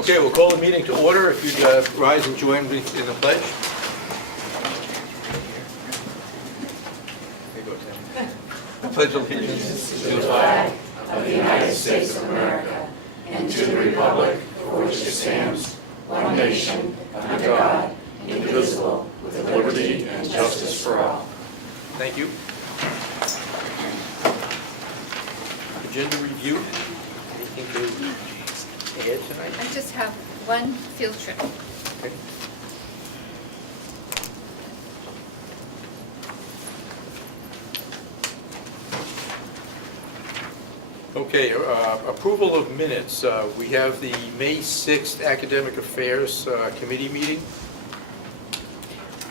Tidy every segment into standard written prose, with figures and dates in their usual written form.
Okay, we'll call the meeting to order. If you'd rise and join me in the pledge. There you go, Tim. I pledge allegiance to the flag of the United States of America and to the republic for which it stands, one nation, under God, indivisible, with liberty and justice for all. Thank you. Agenda review. Anything to add tonight? I just have one field trip. Okay. Okay, approval of minutes. We have the May 6th Academic Affairs Committee meeting.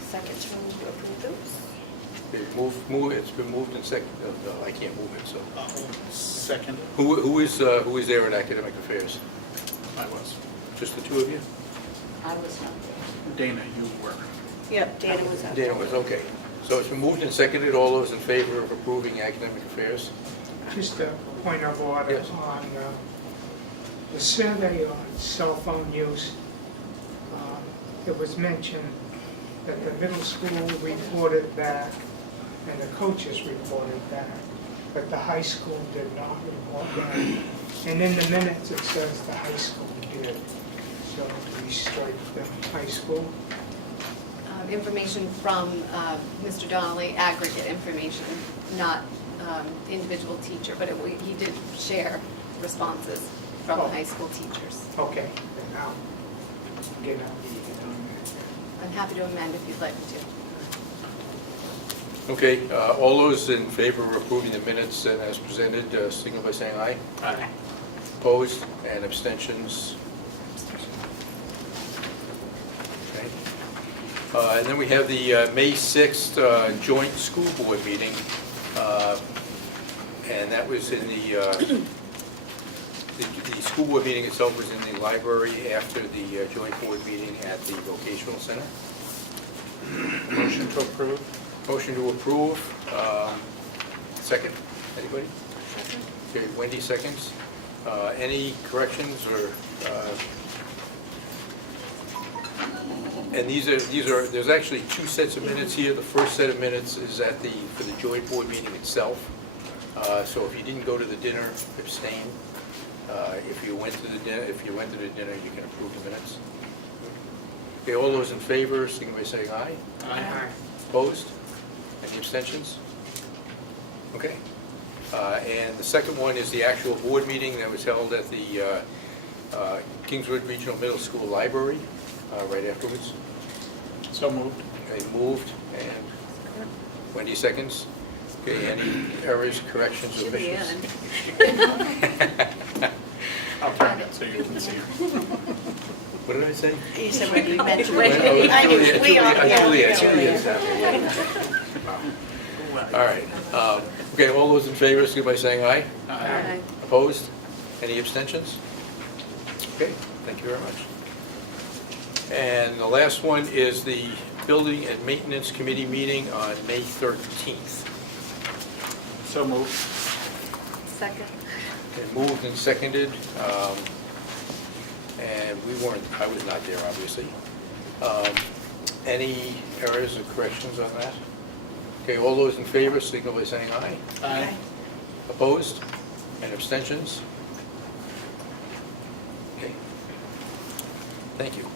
Second to approve those. It's been moved and second. No, I can't move it, so. Second. Who is there at Academic Affairs? I was. Just the two of you? I was not there. Dana, you were. Yep, Dana was out. Dana was, okay. So it's been moved and seconded. All those in favor of approving Academic Affairs? Just a point of order Yes. on the survey on cell phone use. It was mentioned that the middle school reported back and the coaches reported back, but the high school did not report back. And in the minutes it says the high school did. So we strike the high school. Information from Mr. Donnelly, aggregate information, not individual teacher, but he did share responses from the high school teachers. Okay, then I'll get out the I'm happy to amend if you'd like me to. Okay, all those in favor of approving the minutes as presented, signal by saying aye. Aye. Opposed and abstentions? Okay. And then we have the May 6th joint school board meeting. And that was in the school board meeting itself was in the library after the joint board meeting at the vocational center. Motion to approve. Motion to approve. Second, anybody? Okay, Wendy seconds. Any corrections or? And these are. There's actually two sets of minutes here. The first set of minutes is for the joint board meeting itself. So if you didn't go to the dinner, abstain. If you went to the dinner, you can approve the minutes. Okay, all those in favor, signal by saying aye. Aye. Opposed? Any abstentions? Okay. And the second one is the actual board meeting that was held at the Kingswood Regional Middle School Library right afterwards. So moved. Okay, moved, and Wendy seconds. Okay, any errors, corrections, or Should be omissions? I'll turn it so you can see. What did I say? You said when we mentioned Well, I knew, we all, Juliet. Wow. All right. Okay, all those in favor, signal by saying aye. Aye. Opposed? Any abstentions? Okay, thank you very much. And the last one is the Building and Maintenance Committee meeting on May 13th. So moved. Second. Okay, moved and seconded. And I was not there, obviously. Any errors or corrections on that? Okay, all those in favor, signal by saying aye. Aye. Opposed? And abstentions? Okay. Thank you.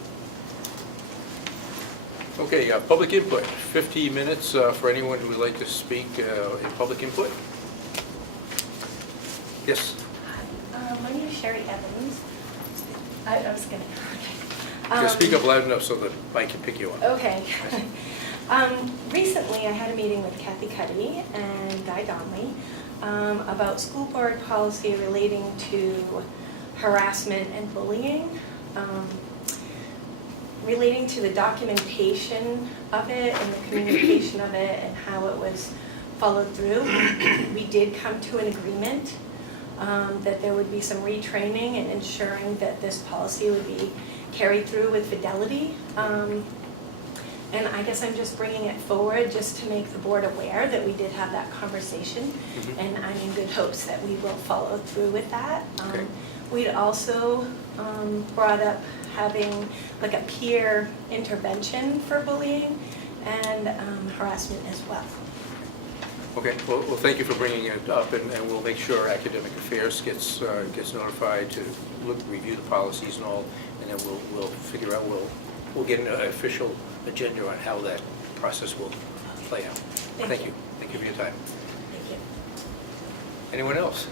Okay, public input. 15 minutes for anyone who would like to speak in public input. Yes? My name is Sherry Evans. I was going to. Just speak up loud enough so the mic can pick you up. Okay. Recently, I had a meeting with Kathy Cuddy and Guy Donnelly about school board policy relating to harassment and bullying, relating to the documentation of it and the communication of it and how it was followed through. We did come to an agreement that there would be some retraining and ensuring that this policy would be carried through with fidelity. And I guess I'm just bringing it forward just to make the board aware that we did have that conversation. And I'm in good hopes that we will follow through with that. Okay. We'd also brought up having like a peer intervention for bullying and harassment as well. Okay, well, thank you for bringing it up, and we'll make sure Academic Affairs gets notified to review the policies and all, and then we'll figure out, we'll get an official agenda on how that process will play out. Thank you. Thank you for your time. Thank you. Anyone else?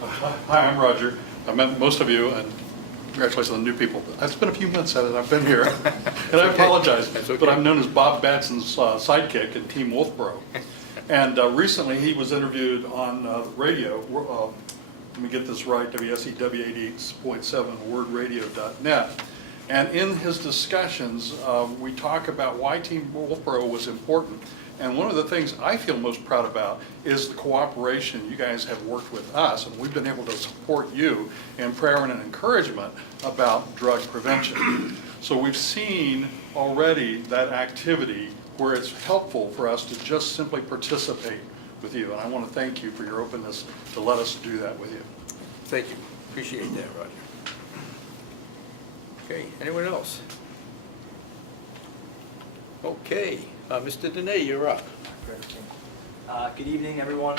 Hi, I'm Roger. I met most of you, and congratulations on the new people. It's been a few months that I've been here, and I apologize, but I'm known as Bob Batson's sidekick in Team Wolfboro. And recently, he was interviewed on radio. Let me get this right, WSEW 88.7, wordradio.net. And in his discussions, we talk about why Team Wolfboro was important. And one of the things I feel most proud about is the cooperation you guys have worked with us, and we've been able to support you in prayer and encouragement about drug prevention. So we've seen already that activity where it's helpful for us to just simply participate with you. And I want to thank you for your openness to let us do that with you. Thank you. Appreciate that, Roger. Okay, anyone else? Okay, Mr. Dene, you're up. Good evening, everyone.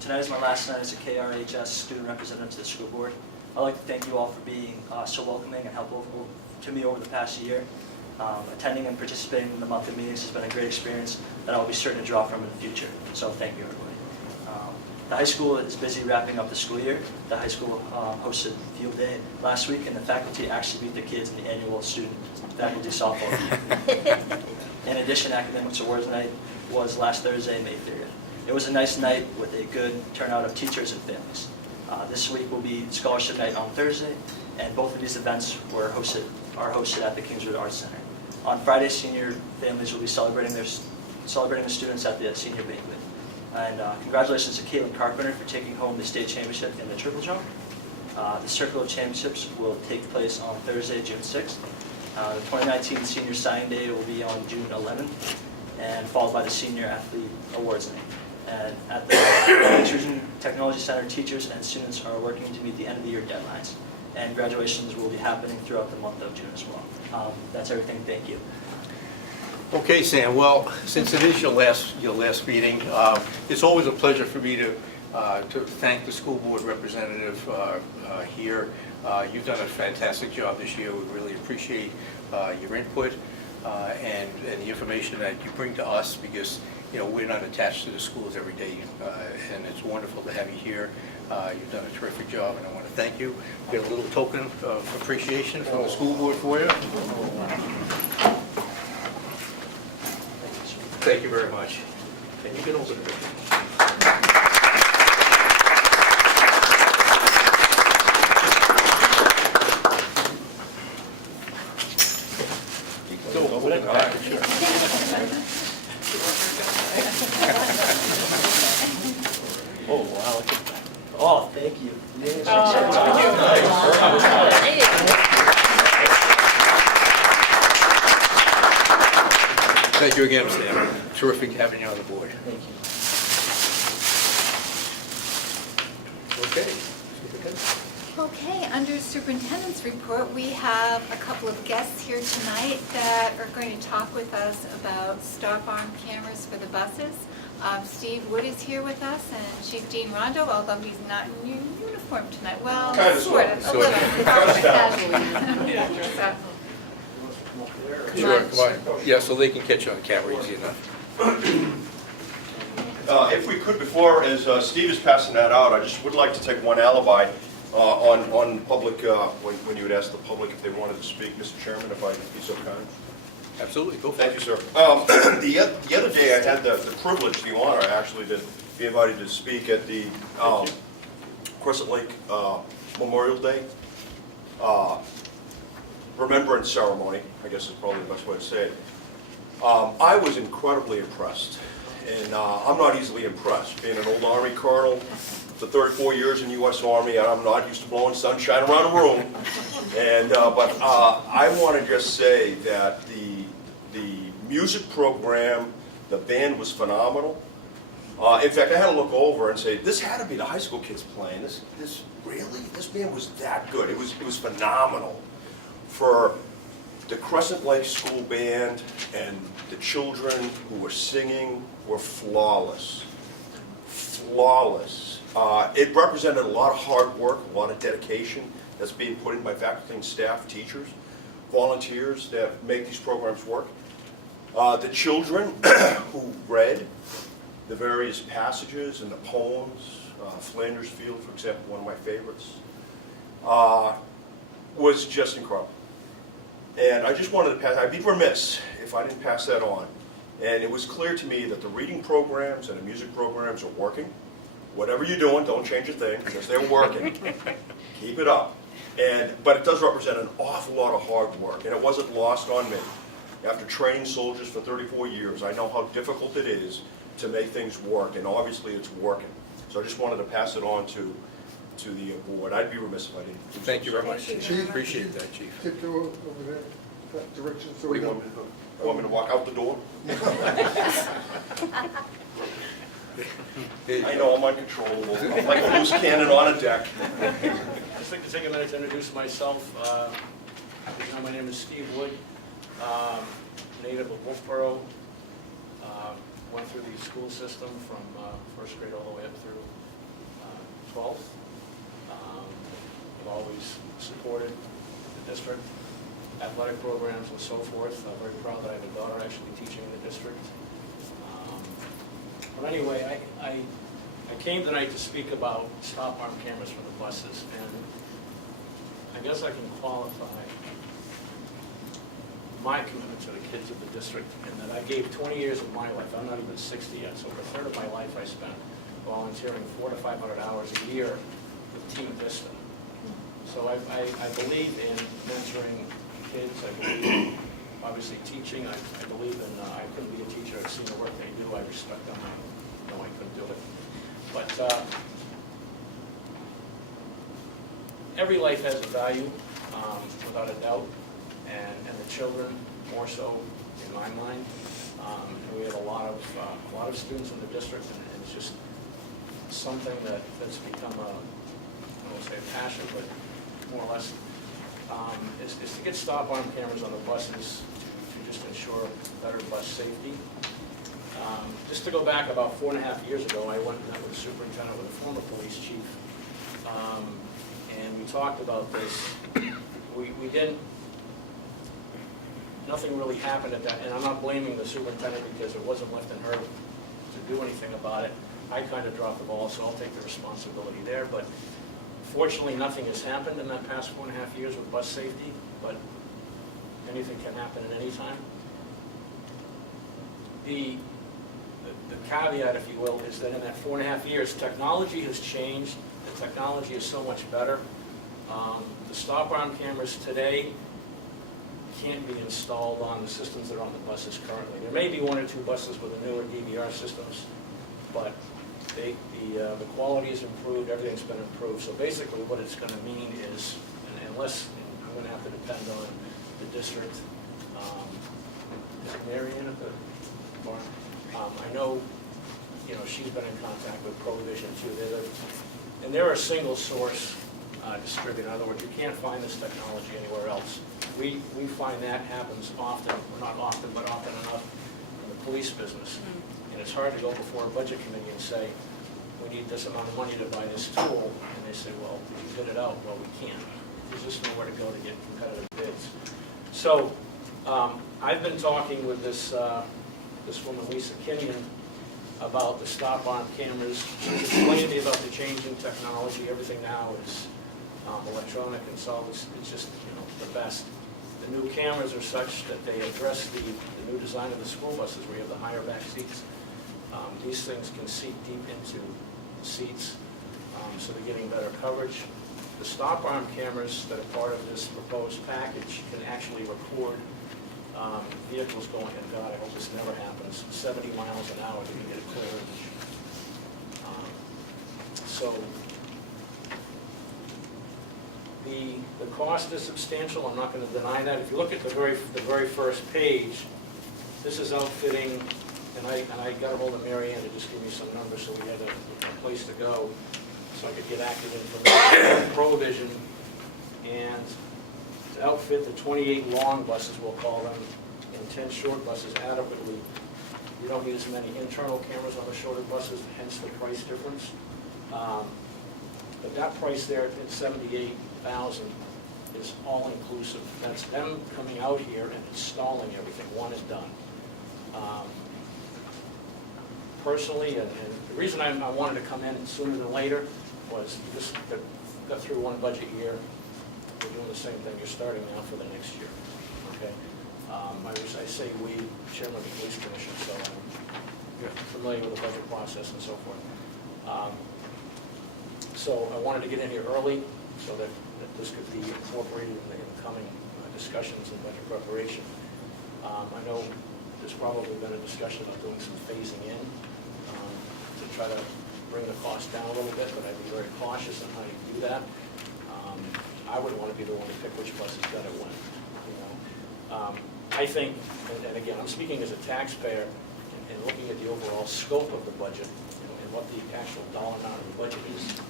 Tonight is my last night as a KRHS student representative to the school board. I'd like to thank you all for being so welcoming and helpful to me over the past year. Attending and participating in the monthly meetings has been a great experience that I'll be certain to draw from in the future. So thank you, everybody. The high school is busy wrapping up the school year. The high school hosted field day last week, and the faculty actually beat the kids in the annual student faculty softball game. In addition, Academics Awards Night was last Thursday, May 30th. It was a nice night with a good turnout of teachers and families. This week will be Scholarship Night on Thursday, and both of these events are hosted at the Kingswood Arts Center. On Friday, senior families will be celebrating the students at the senior banquet. And congratulations to Caitlin Carpenter for taking home the state championship in the triple jump. The Circle of Championships will take place on Thursday, June 6th. The 2019 Senior Signing Day will be on June 11th, and followed by the Senior Athlete Awards Night. And at the Intrusion Technology Center, teachers and students are working to meet the end of the year deadlines. And graduations will be happening throughout the month of June as well. That's everything. Thank you. Okay, Sam, well, since it is your last meeting, it's always a pleasure for me to thank the school board representative here. You've done a fantastic job this year. We really appreciate your input and the information that you bring to us, because we're not attached to the schools every day, and it's wonderful to have you here. You've done a terrific job, and I want to thank you. We have a little token of appreciation from the school board for you. Thank you very much. And you can open it. Open it back. Oh, wow. Oh, thank you. Thank you again, Sam. Terrific having you on the board. Thank you. Okay. Okay, under superintendent's report, we have a couple of guests here tonight that are going to talk with us about stop arm cameras for the buses. Steve Wood is here with us, and Chief Dean Rondo, although he's not in uniform tonight. Well, sort of, a little, casually. So, Sure, come on. Yeah, so they can catch you on camera easy enough. If we could, before, as Steve is passing that out, I just would like to take one alibi on public, when you would ask the public if they wanted to speak, Mr. Chairman, if I could be so kind. Absolutely, go for Thank it. you, sir. The other day, I had the privilege, the honor, actually, to be invited to speak at the Crescent Lake Memorial Day remembrance ceremony, I guess is probably the best way to say it. I was incredibly impressed, and I'm not easily impressed. Being an old Army colonel, for 34 years in the U.S. Army, and I'm not used to blowing sunshine around a room. And, but I want to just say that the music program, the band was phenomenal. In fact, I had to look over and say, this had to be the high school kids playing. This really? This band was that good. It was phenomenal. For the Crescent Lake School Band and the children who were singing were flawless. Flawless. It represented a lot of hard work, a lot of dedication that's being put in by faculty and staff, teachers, volunteers that make these programs work. The children who read the various passages and the poems, Flanders Field, for example, one of my favorites, was just incredible. And I just wanted to pass, I'd be remiss if I didn't pass that on. And it was clear to me that the reading programs and the music programs are working. Whatever you're doing, don't change a thing, because they're working. Keep it up. But it does represent an awful lot of hard work, and it wasn't lost on me. After training soldiers for 34 years, I know how difficult it is to make things work, and obviously it's working. So I just wanted to pass it on to the board. I'd be remiss if I didn't do so. Thank you very much. Thank you. Chief. Appreciate that, Chief. Could go over there, that direction. So What do you want me to do? You want me to walk out the door? I know, I'm uncontrollable. I'm like a loose cannon on a deck. I'd just like to take a minute to introduce myself. My name is Steve Wood, native of Wolfboro. Went through the school system from first grade all the way up through 12th. I've always supported the district, athletic programs and so forth. I'm very proud that I have a daughter actually teaching in the district. But anyway, I came tonight to speak about stop arm cameras for the buses, and I guess I can qualify my commitment to the kids of the district, and that I gave 20 years of my life. I'm not even 60 yet, so for a third of my life I spent volunteering 400 to 500 hours a year with Team Vista. So I believe in mentoring kids. I believe in, obviously, teaching. I believe in, I couldn't be a teacher. I've seen the work they do. I respect them. I know I couldn't do it. But every life has a value, without a doubt. And the children more so, in my mind. And we have a lot of students in the district, and it's just something that's become a, I won't say a passion, but more or less, is to get stop arm cameras on the buses to just ensure better bus safety. Just to go back about 4.5 years ago, I went and met with the superintendent, with a former police chief, and we talked about this. We didn't. Nothing really happened at that, and I'm not blaming the superintendent because it wasn't left in her to do anything about it. I kind of dropped the ball, so I'll take the responsibility there. But fortunately, nothing has happened in that past 4.5 years with bus safety, but anything can happen at any time. The caveat, if you will, is that in that 4.5 years, technology has changed. The technology is so much better. The stop arm cameras today can't be installed on the systems that are on the buses currently. There may be 1 or 2 buses with the newer DVR systems, but the quality is improved, everything's been improved. So basically what it's going to mean is, and unless I'm going to have to depend on the district, is it Marion at the bar? I know, she's been in contact with Provision too. And they're a single source distributor. In other words, you can't find this technology anywhere else. We find that happens often, not often, but often enough in the police business. And it's hard to go before a budget committee and say, we need this amount of money to buy this tool. And they say, well, did you bid it out? Well, we can't. There's just nowhere to go to get competitive bids. So I've been talking with this woman, Lisa Kinnian, about the stop arm cameras. She's explained to me about the change in technology. Everything now is electronic and so it's just the best. The new cameras are such that they address the new design of the school buses where you have the higher back seats. These things can seat deep into the seats, so they're getting better coverage. The stop arm cameras that are part of this proposed package can actually record vehicles going, and God, I hope this never happens, 70 miles an hour, they can get a clear image. So the cost is substantial, I'm not going to deny that. If you look at the very first page, this is outfitting, and I got a hold of Mary Ann to just give me some numbers so we had a place to go, so I could get accurate information. Provision, and to outfit the 28 long buses, we'll call them, and 10 short buses adequately, you don't need as many internal cameras on the shorter buses, hence the price difference. But that price there at $78,000 is all inclusive. That's them coming out here and installing everything, one and done. Personally, and the reason I wanted to come in sooner than later was just got through one budget year. We're doing the same thing. You're starting now for the next year. Okay. I say we, chairman of the police commission, so I'm familiar with the budget process and so forth. So I wanted to get in here early so that this could be incorporated in the incoming discussions and budget preparation. I know there's probably been a discussion about doing some phasing in to try to bring the cost down a little bit, but I'd be very cautious on how you do that. I wouldn't want to be the one to pick which buses got it when. I think, and again, I'm speaking as a taxpayer and looking at the overall scope of the budget and what the actual dollar amount of the budget is,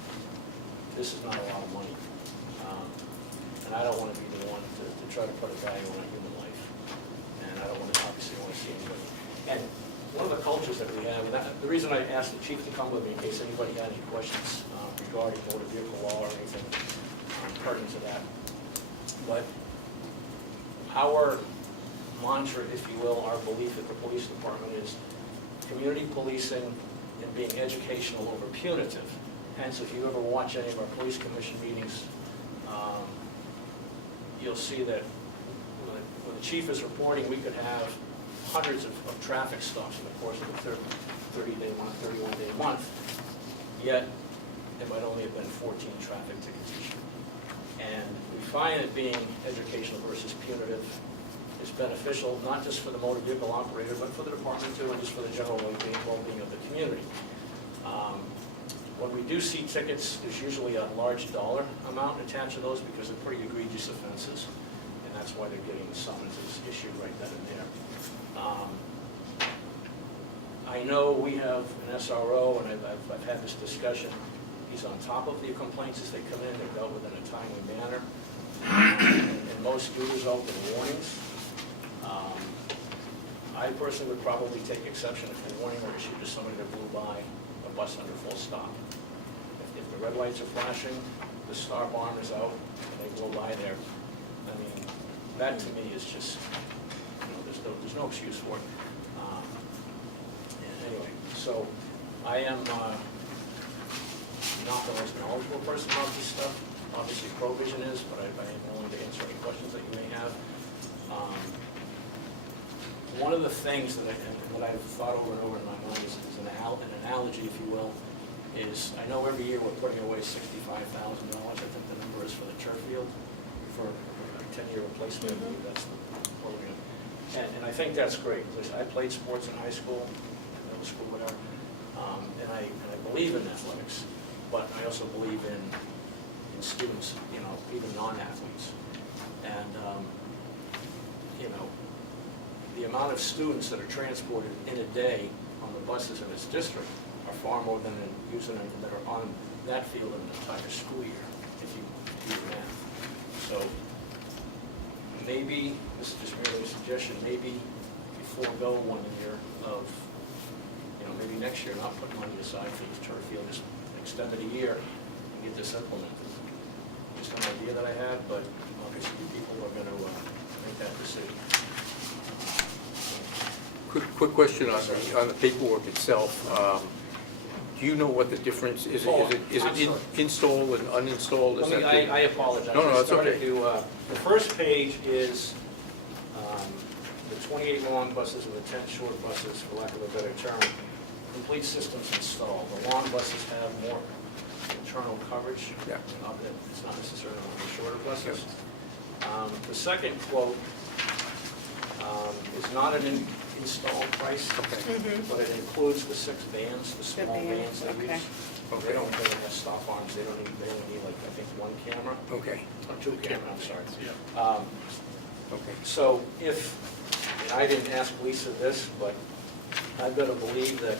this is not a lot of money. And I don't want to be the one to try to put a value on a human life. And I don't want to, obviously, want to see anybody. And one of the cultures that we have, and the reason I asked the chief to come with me in case anybody had any questions regarding motor vehicle law or anything pertinent to that. But our mantra, if you will, our belief at the police department is community policing and being educational over punitive. Hence, if you ever watch any of our police commission meetings, you'll see that when the chief is reporting, we could have hundreds of traffic stops in the course of a 30-day month, 31-day month, yet it might only have been 14 traffic tickets issued. And we find that being educational versus punitive is beneficial, not just for the motor vehicle operator, but for the department too, and just for the general well-being of the community. When we do see tickets, there's usually a large dollar amount attached to those because they're pretty egregious offenses, and that's why they're getting the summonses issued right then and there. I know we have an SRO, and I've had this discussion. He's on top of the complaints as they come in. They're dealt with in a timely manner. And most do result in warnings. I personally would probably take exception if the warning were issued to somebody that blew by a bus under full stop. If the red lights are flashing, the stop arm is out, and they blow by there, I mean, that to me is just, there's no excuse for it. Anyway, so I am not the most knowledgeable person about this stuff. Obviously, provision is, but I am willing to answer any questions that you may have. One of the things that I've thought over and over in my mind is an analogy, if you will, is I know every year we're putting away $65,000. I think the number is for the turf field for a 10-year replacement. I believe that's the program. And I think that's great. I played sports in high school, middle school, whatever, and I believe in athletics, but I also believe in students, even non-athletes. And, the amount of students that are transported in a day on the buses in this district are far more than using them that are on that field in an entire school year, if you do the math. So maybe, this is just merely a suggestion, maybe you forego 1 year of, maybe next year not put money aside for this turf field, just extend it a year and get this implemented. Just an idea that I had, but obviously people are going to make that decision. Quick question on the paperwork itself. Do you know what the difference is? Is it installed and uninstalled? I apologize. No, that's okay. The first page is the 28 long buses and the 10 short buses, for lack of a better term. Complete systems installed. The long buses have more internal coverage. Yeah. It's not necessarily on the shorter buses. The second quote is not an installed price, but it includes the 6 vans, the small vans they use. They don't have stop arms, they only need like, I think, one camera, Okay, or two camera, I'm sorry. Yeah. okay. So if, and I didn't ask Lisa this, but I've got to believe that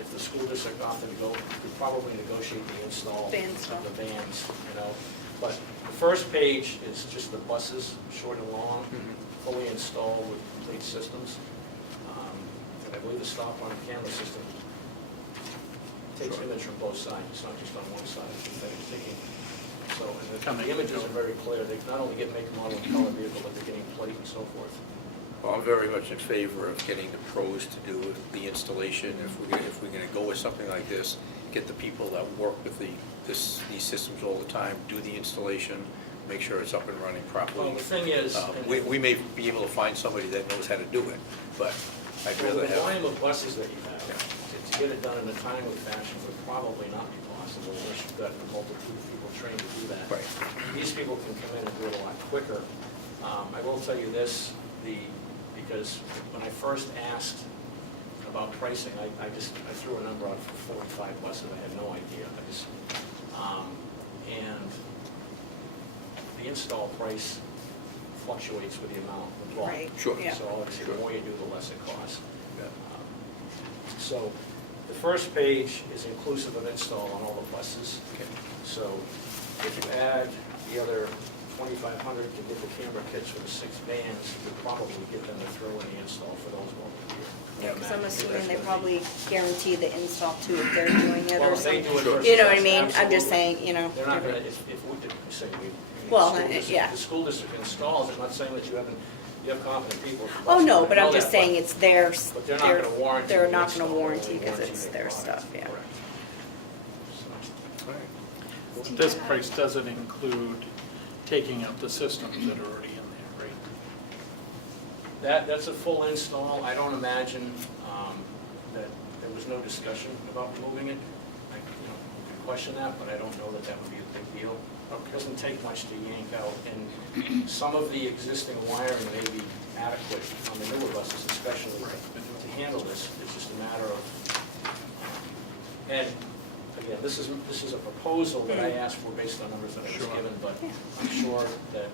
if the school district opted to go, could probably negotiate the install The install. of the vans, you know. But the first page is just the buses, short and long, fully installed with complete systems. And I believe the stop on camera system takes image from both sides, it's not just on one side, that it's taking. So, and the images are very clear, they not only get make, model, and color vehicle, but they're getting plate and so forth. Well, I'm very much in favor of getting the pros to do the installation. If we're gonna go with something like this, get the people that work with these systems all the time, do the installation, make sure it's up and running properly. Well, the thing is, We may be able to find somebody that knows how to do it, but I'd well, rather the have. volume of buses that you have, to get it done in a timely fashion would probably not be possible unless you've got multiple people trained to do that. Right. These people can come in and do it a lot quicker. I will tell you this, because when I first asked about pricing, I threw a number out for 45 buses, I had no idea. And the install price fluctuates with the amount of volume. Right. Sure. Yeah. So obviously, the more you do, the less it costs. Yeah. So the first page is inclusive of install on all the buses. Okay. So if you add the other 2,500 to get the camera kits for the 6 vans, you could probably get them to throw in the install for those ones here. Yeah, because I'm Automatically, assuming that's they gonna probably be- guarantee the install too if they're doing it Well, or if they something. do it versus You know what I us, mean? I'm just absolutely. saying, you know. They're not gonna, if we did, say we. Well, the school district- yeah. The school district installs, I'm not saying that you have competent people. Oh, no, but I know I'm just that, saying it's their, But they're not gonna warranty. they're the not install, gonna they'll warranty only because warranty it's their their product. stuff, yeah. Correct. All right. Do you This have- price doesn't include taking out the systems that are already in there, right? That's a full install. I don't imagine that there was no discussion about removing it. I could question that, but I don't know that that would be a big deal. It doesn't take much to yank out, and some of the existing wiring may be adequate on the newer buses especially to handle this. It's just a matter of, and again, this is a proposal that I asked for based on numbers that I was Sure. given, but I'm sure that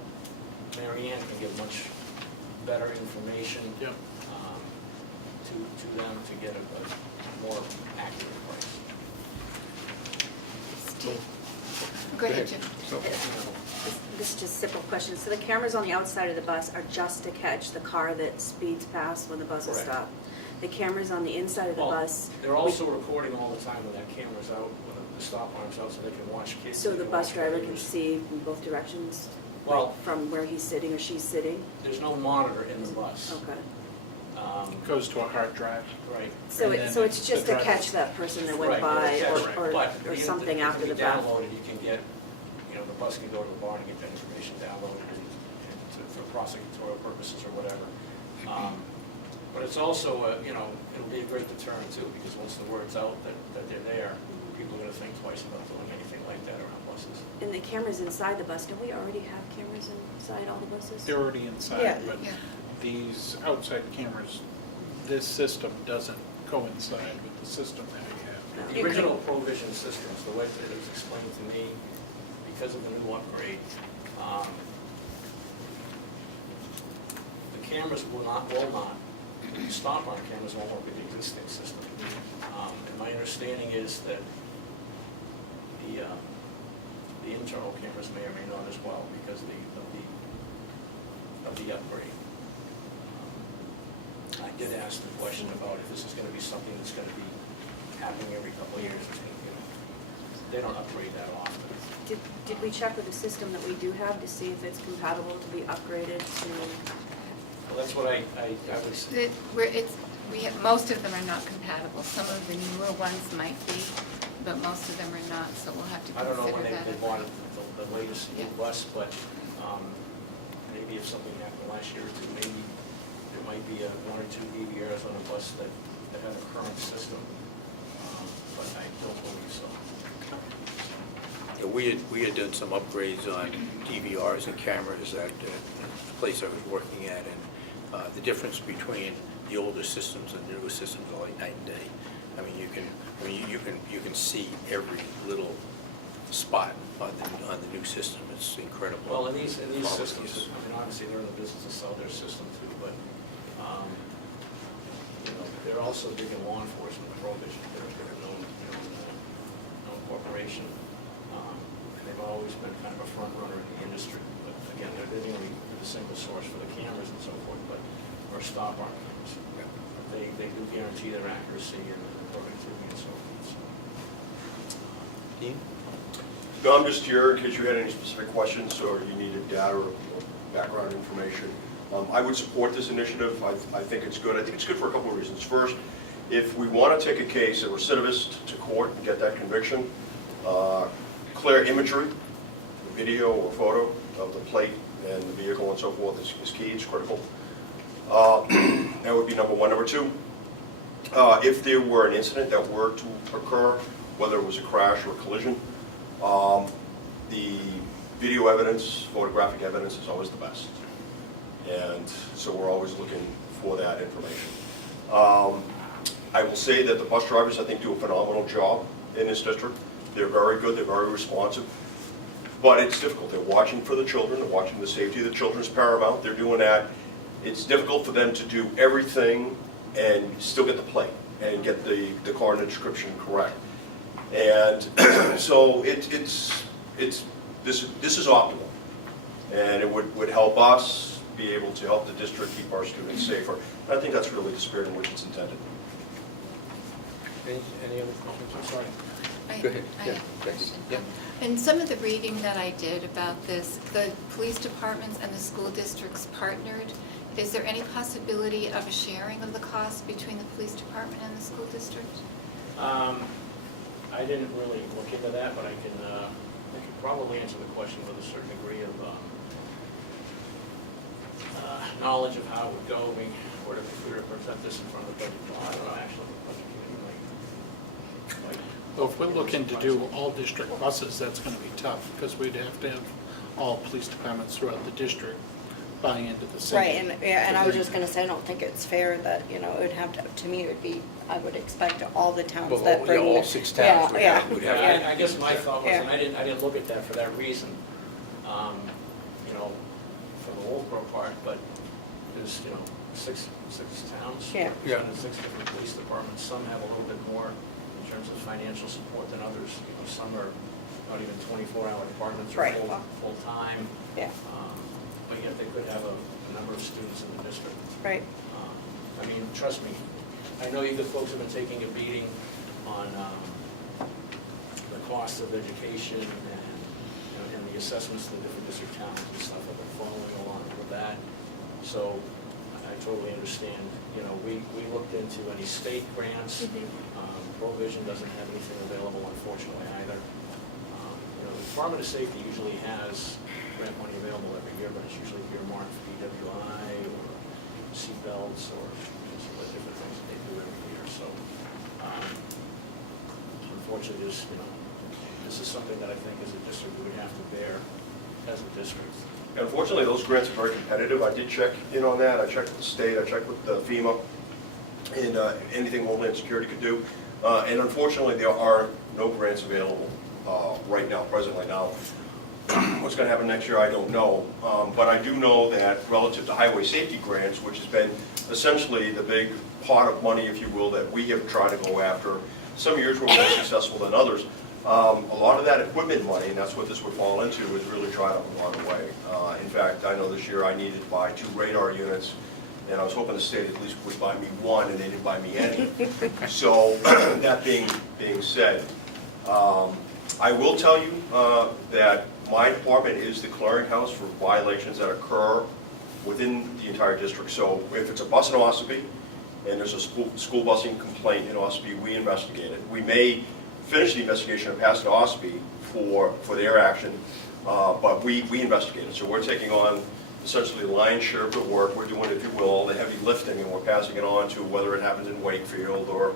Mary Ann can give much better information Yep. to them to get a more accurate price. Steve? Go ahead, Jim. So, This is just a simple question. So the cameras on the outside of the bus are just to catch the car that speeds past when the bus is Correct. stopped? The cameras on the inside of the Well, bus? they're also recording all the time when that camera's out, when the stop arm's out, so they can watch kids. So they the can bus watch driver can drivers. see in both directions? Well- like from where he's sitting or she's sitting? There's no monitor in the bus. Okay. Goes to a hard drive. Right. So And it, then so it's the just to driver- catch that person that went Right, by yeah, or but or the- something it after can the be fact? downloaded, you can get, the bus can go to the barn and get that information downloaded for prosecutorial purposes or whatever. But it's also, it'll be a great deterrent too, because once the word's out that they're there, people are gonna think twice about doing anything like that around buses. And the cameras inside the bus, don't we already have cameras inside all the buses? They're already inside, Yeah. but Yeah. these outside cameras, this system doesn't coincide with the system that you have. The original provision systems, the way that it was explained to me, because of the new upgrade, the cameras will not, stop arm cameras won't work with the existing system. And my understanding is that the internal cameras may or may not as well because of the upgrade. I did ask the question about if this is gonna be something that's gonna be happening every couple of years. It's gonna, they don't upgrade that often. Did we check with the system that we do have to see if it's compatible to be upgraded to? Well, that's what I was, Most of them are not compatible. Some of the newer ones might be, but most of them are not, so we'll have to I don't know when consider that. they bought the latest new Yeah. bus, but maybe if something happened last year or two, maybe there might be one or two DVRs on a bus that had a current system, but I don't believe so. yeah, we had done some upgrades on DVRs and cameras at the place I was working at, and the difference between the older systems and the newer systems are like night and day. I mean, you can see every little spot on the new system. It's incredible. Well, in these Quality systems, is- I mean, obviously, they're in the business to sell their system too, but, you know, they're also big in law enforcement, prohibition, they're a known corporation. And they've always been kind of a front runner in the industry, but again, they're the only single source for the cameras and so forth, but, or stop arm cameras. They do guarantee their accuracy and productivity and so forth, so. Dean? No, I'm just here in case you had any specific questions or you needed data or background information. I would support this initiative. I think it's good. I think it's good for a couple of reasons. First, if we want to take a case, a recidivist, to court and get that conviction, clear imagery, video or photo of the plate and the vehicle and so forth is key. It's critical. That would be number one. Number two, if there were an incident that were to occur, whether it was a crash or a collision, the video evidence, photographic evidence is always the best. And so we're always looking for that information. I will say that the bus drivers, I think, do a phenomenal job in this district. They're very good, they're very responsive. But it's difficult. They're watching for the children, they're watching the safety of the children is paramount. They're doing that. It's difficult for them to do everything and still get the plate and get the coordinate description correct. And so this is optimal, and it would help us be able to help the district keep our students safer. And I think that's really the spirit in which it's intended. Any other questions? I'm sorry. I Go ahead. I Yeah, have a Becky. question. Yeah. In some of the reading that I did about this, the police departments and the school districts partnered. Is there any possibility of a sharing of the cost between the police department and the school district? I didn't really look into that, but I can probably answer the question with a certain degree of knowledge of how it would go. If we were to present this in front of the budget, I don't know, actually, the budget committee might. Well, if we're looking to do all district buses, that's gonna be tough, because we'd have to have all police departments throughout the district buying into the same. Right, and I was just gonna say, I don't think it's fair that, it would have to me, it would be, I would expect all the towns Well, that bring. all 6 towns would have. I guess my thought was, and I didn't look at that for that reason, for the Wolfboro part, but there's, 6 towns. Yeah. Yeah. And 6 different police departments. Some have a little bit more in terms of financial support than others. Some are not even 24-hour departments or Right. full-time. Yeah, But yet they could have a number of students in the district. right. I mean, trust me, I know you good folks have been taking a beating on the cost of education and the assessments of the different district towns and stuff have been following along with that. So I totally understand. We looked into any state grants. Provision doesn't have anything available, unfortunately, either. The Department of Safety usually has grant money available every year, but it's usually earmarked for PWI or seatbelts or some of the different things that they do every year. So unfortunately, this is something that I think as a district we would have to bear as a district. And unfortunately, those grants are very competitive. I did check in on that. I checked with the state, I checked with FEMA, and anything Homeland Security could do. And unfortunately, there are no grants available right now, presently now. What's going to happen next year, I don't know. But I do know that relative to highway safety grants, which has been essentially the big pot of money, if you will, that we have tried to go after, some years were more successful than others. A lot of that equipment money, and that's what this would fall into, is really dried up along the way. In fact, I know this year I needed to buy 2 radar units, and I was hoping the state at least would buy me 1, and they didn't buy me any. So that being said, I will tell you that my department is the clearinghouse for violations that occur within the entire district. So if it's a bus in Ossipee and there's a school busing complaint in Ossipee, we investigate it. We may finish the investigation and pass it to Ossipee for their action, but we investigate it. So we're taking on essentially the lion's share of the work. We're doing, if you will, all the heavy lifting, and we're passing it on to whether it happens in Wakefield or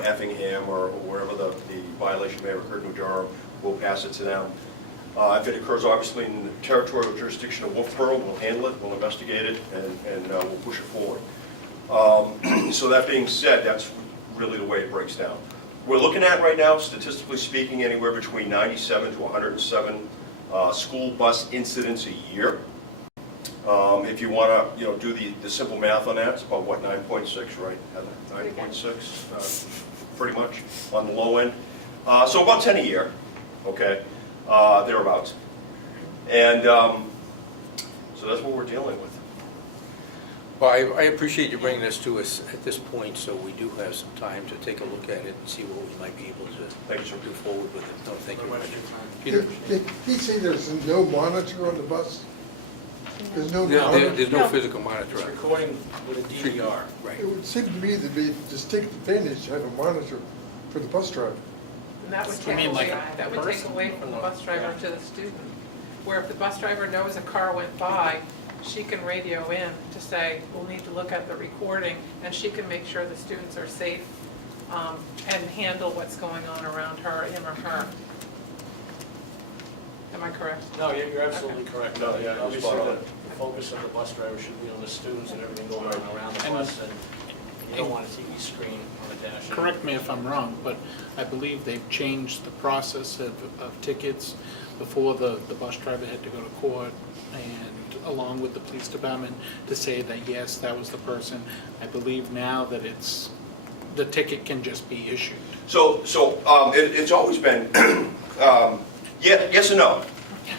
Effingham or wherever the violation may have occurred in New Durham. We'll pass it to them. If it occurs obviously in the territorial jurisdiction of Wolfboro, we'll handle it, we'll investigate it, and we'll push it forward. So that being said, that's really the way it breaks down. We're looking at right now, statistically speaking, anywhere between 97 to 107 school bus incidents a year. If you want to, do the simple math on that, it's about what, 9.6, right? 9.6, pretty much on the low end. So about 10 a year, okay, thereabouts. And so that's what we're dealing with. Well, I appreciate you bringing this to us at this point, so we do have some time to take a look at it and see what we might be able to do forward with it. No, thank you very much. Peter? Did he say there's no monitor on the bus? There's no monitor? There's no physical monitor. It's recording with a DVR. Right. It would seem to me that they distinct advantage to have a monitor for the bus driver. And that would You take mean like away, a that would take person? away from the bus driver to the student. Where if the bus driver knows a car went by, she can radio in to say, we'll need to look at the recording, and she can make sure the students are safe and handle what's going on around her, him or her. Am I correct? No, you're absolutely correct. No, Yeah, you're obviously, spot on. the focus of the bus driver should be on the students and everything going on around the bus, and you don't want a TV screen on the dash. Correct me if I'm wrong, but I believe they've changed the process of tickets. Before the bus driver had to go to court and along with the police department to say that yes, that was the person. I believe now that the ticket can just be issued. So it's always been, yes and no.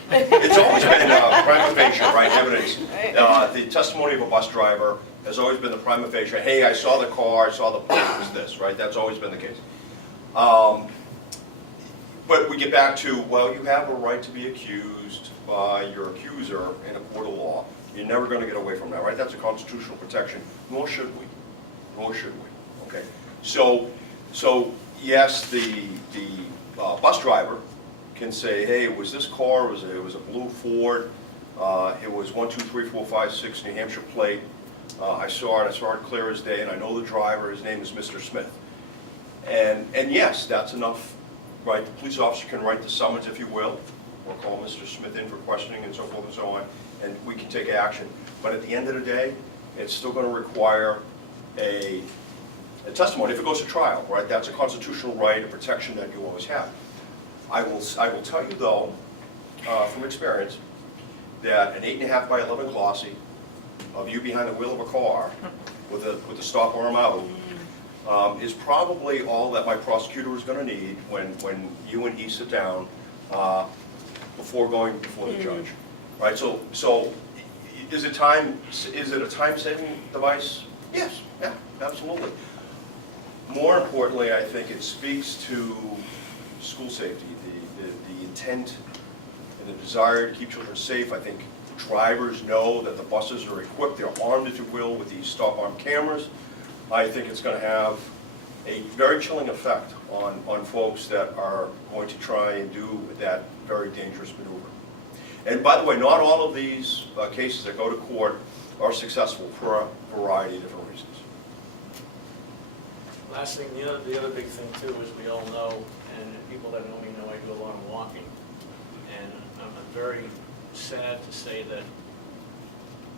It's always been prima facie, right, evidence. The testimony of a bus driver has always been the prima facie, hey, I saw the car, I saw the plate, it was this, right? That's always been the case. But we get back to, well, you have a right to be accused by your accuser in a court of law. You're never going to get away from that, right? That's a constitutional protection, nor should we. Nor should we, okay? So yes, the bus driver can say, hey, it was this car, it was a blue Ford, it was 12345 New Hampshire plate, I saw it clear as day, and I know the driver, his name is Mr. Smith. And yes, that's enough, right? The police officer can write the summons, if you will, or call Mr. Smith in for questioning and so forth and so on, and we can take action. But at the end of the day, it's still going to require a testimony if it goes to trial, right? That's a constitutional right, a protection that you always have. I will tell you though, from experience, that an 8.5 by 11 glossy of you behind the wheel of a car with the stop arm out is probably all that my prosecutor is going to need when you and he sit down before going before the judge, right? So is it a time-saving device? Yes, yeah, absolutely. More importantly, I think it speaks to school safety, the intent and the desire to keep children safe. I think drivers know that the buses are equipped, they're armed, if you will, with these stop-arm cameras. I think it's going to have a very chilling effect on folks that are going to try and do that very dangerous maneuver. And by the way, not all of these cases that go to court are successful for a variety of different reasons. Last thing, the other big thing too is we all know, and people that know me know I do a lot of walking, and I'm very sad to say that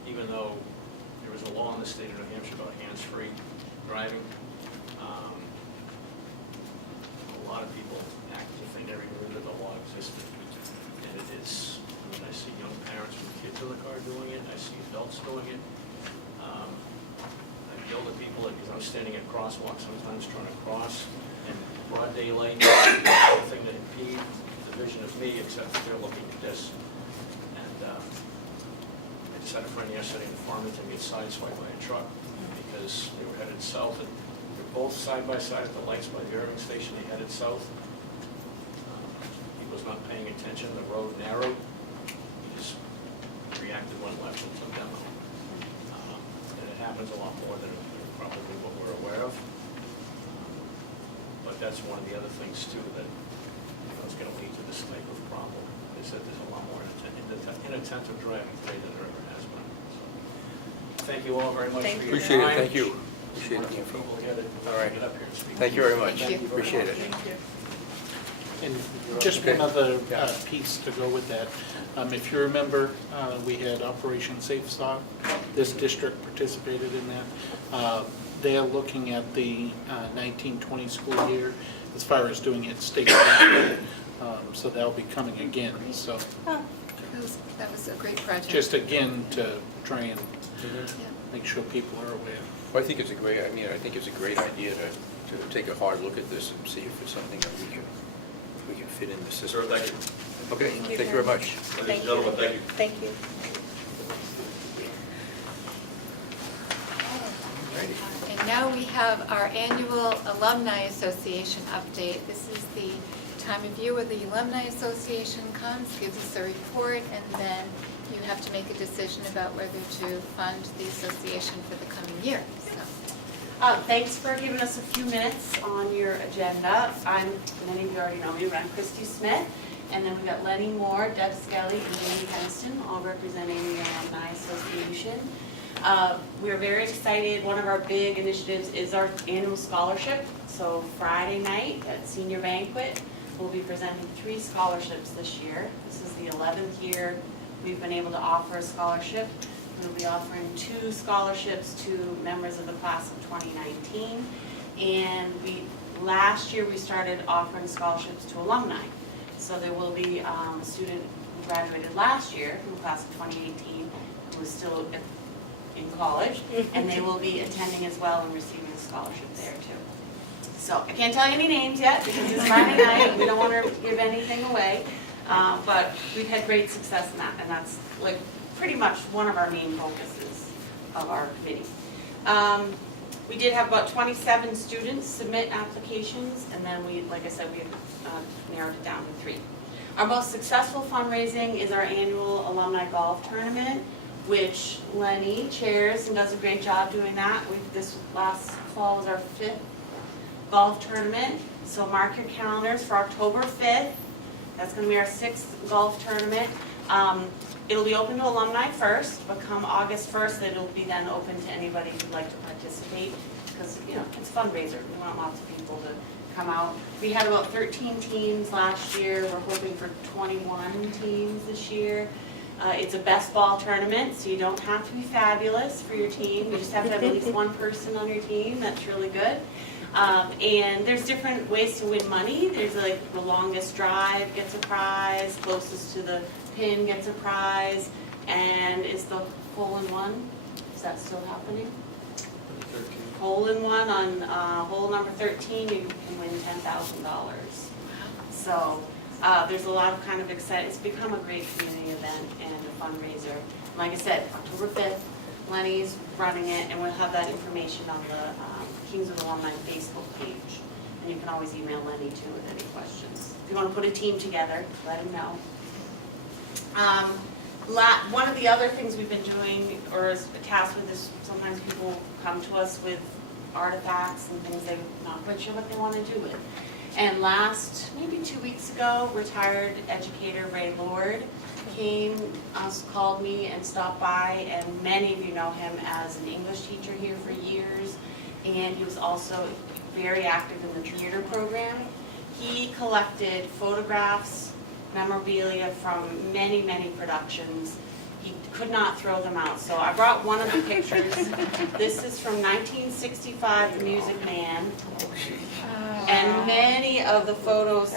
even though there is a law in the state of New Hampshire about hands-free driving, a lot of people act as if they never knew that the law existed, and it is. I mean, I see young parents with kids in the car doing it, I see adults doing it. I yell at people because I'm standing at crosswalks sometimes trying to cross, and broad daylight, the thing that impede the vision of me, except that they're looking at this. And I just had a friend yesterday in Farmington get sideswiped by a truck because they were headed south, and they're both side by side at the lights by the Irving station. They headed south. He was not paying attention. The road narrowed. He just reacted, went left, and took them out. And it happens a lot more than probably what we're aware of. But that's one of the other things too that is going to lead to this type of problem, is that there's a lot more inattentive driving today than there ever has been. So, thank you all very much for your Appreciate time. it, thank you. Appreciate the info. All right. Get up here and speak. Thank you very much. Thank you very Appreciate much. it. Thank you. And just one other piece to go with that. If you remember, we had Operation Safe Stop. This district participated in that. they're looking at the 1920 school year as far as doing it statewide. So they'll be coming again, so That was a great project. just again to try and Yeah. make sure people are aware. Well, I think it's a great, I think it's a great idea to take a hard look at this and see if it's something that we can fit in the system. Sir, thank you. Okay, thank you very much. Ladies and gentlemen, thank you. Thank you. And now we have our annual Alumni Association update. This is the time of year where the Alumni Association comes, gives us a report, and then you have to make a decision about whether to fund the association for the coming year. So, Thanks for giving us a few minutes on your agenda. Many of you already know me, but I'm Christy Smith. And then we've got Lenny Moore, Deb Skelly, and Jamie Henston, all representing the Alumni Association. We're very excited. One of our big initiatives is our annual scholarship. So Friday night at Senior Banquet, we'll be presenting 3 scholarships this year. This is the 11th year we've been able to offer a scholarship. We'll be offering 2 scholarships to members of the class of 2019. And last year we started offering scholarships to alumni. So there will be a student who graduated last year from the class of 2018 who is still in college, and they will be attending as well and receiving a scholarship there too. So I can't tell you any names yet because it's Friday night. We don't want to give anything away, but we've had great success in that, and that's like pretty much one of our main focuses of our committee. We did have about 27 students submit applications, and then like I said, we narrowed it down to 3. Our most successful fundraising is our annual alumni golf tournament, which Lenny chairs and does a great job doing that. This last fall was our 5th golf tournament, so mark your calendars for October 5th. That's going to be our 6th golf tournament. It'll be open to alumni first, but come August 1st, it'll be then open to anybody who'd like to participate, because it's a fundraiser. We want lots of people to come out. We had about 13 teams last year. We're hoping for 21 teams this year. It's a best ball tournament, so you don't have to be fabulous for your team. You just have to have at least one person on your team. That's really good. And there's different ways to win money. There's like the longest drive gets a prize, closest to the pin gets a prize, and is the hole-in-one, is that still happening? Hole-in-one on hole number 13, you can win $10,000. So there's a lot of kind of excitement. It's become a great community event and a fundraiser. Like I said, October 5th, Lenny's running it, and we'll have that information on the Kingswood Alumni Facebook page. And you can always email Lenny too with any questions. If you want to put a team together, let him know. One of the other things we've been doing, or is tasked with, is sometimes people come to us with artifacts and things they're not quite sure what they want to do with. And maybe 2 weeks ago, retired educator Ray Lord called me and stopped by, and many of you know him as an English teacher here for years, and he was also very active in the theater program. He collected photographs, memorabilia from many, many productions. He could not throw them out, so I brought one of the pictures. This is from 1965, The Music Man. And many of the photos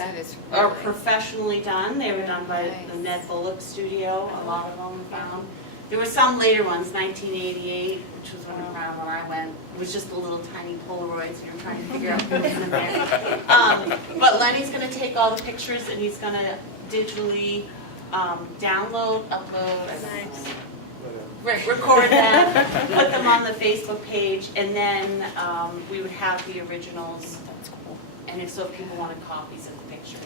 are professionally done. They were done by the Ned Bullock studio, a lot of them we found. There were some later ones, 1988, which was around where I went. It was just the little tiny Polaroids, and you're trying to figure out who was in there. But Lenny's going to take all the pictures, and he's going to digitally download, upload, record them, put them on the Facebook page, and then we would have the originals. And if people wanted copies of the pictures,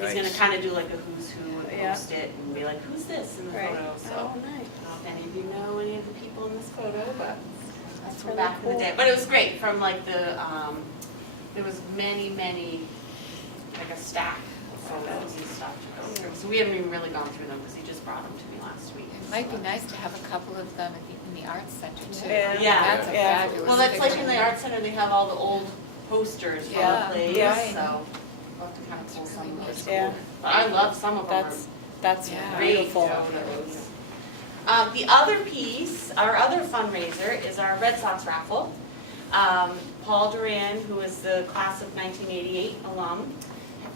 he's going to kind of do like a who's who and post it and be like, who's this in the photo? So, I don't know if any of you know any of the people in this photo, but that's from back in the day. But it was great. From like there was many, like a stack of photos and stuff to go through. So we haven't even really gone through them because he just brought them to me last week. It might be nice to have a couple of them in the Arts Center too. Yeah. That's a fabulous Well, that's like in picture. the Arts Center, they have all the old posters from the plays, so we'll have to kind of pull some of those. Yeah. But I love some of them. That's Great beautiful. photos. The other piece, our other fundraiser, is our Red Sox raffle. Paul Duran, who is the class of 1988 alum,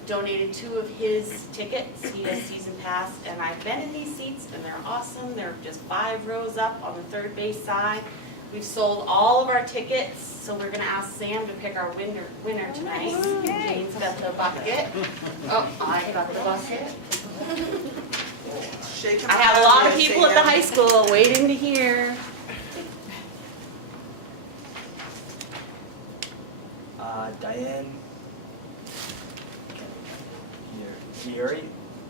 donated 2 of his tickets. He has season pass, and I've been in these seats, and they're awesome. They're just 5 rows up on the third base side. We've sold all of our tickets, so we're gonna ask Sam to pick our winner tonight. Jane's got the bucket. Oh, I got the bucket. I have a lot of people at the high school waiting to hear. Diane. Gieri?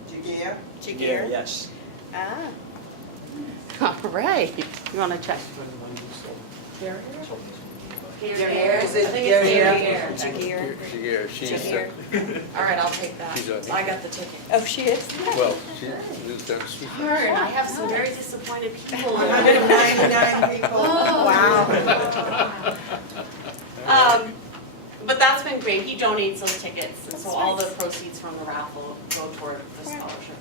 Jagir? Yes. Ah. All right. You wanna check? Jagir. Is it I think it's Jagir, she's, Jagir. All right, I'll take that. she's on, I got the ticket. Oh, she is? well, she lives down the street. Hard. I have some very disappointed people. 199 people. Wow. But that's been great. He donates those tickets, and so all the proceeds from the raffle go toward the scholarship.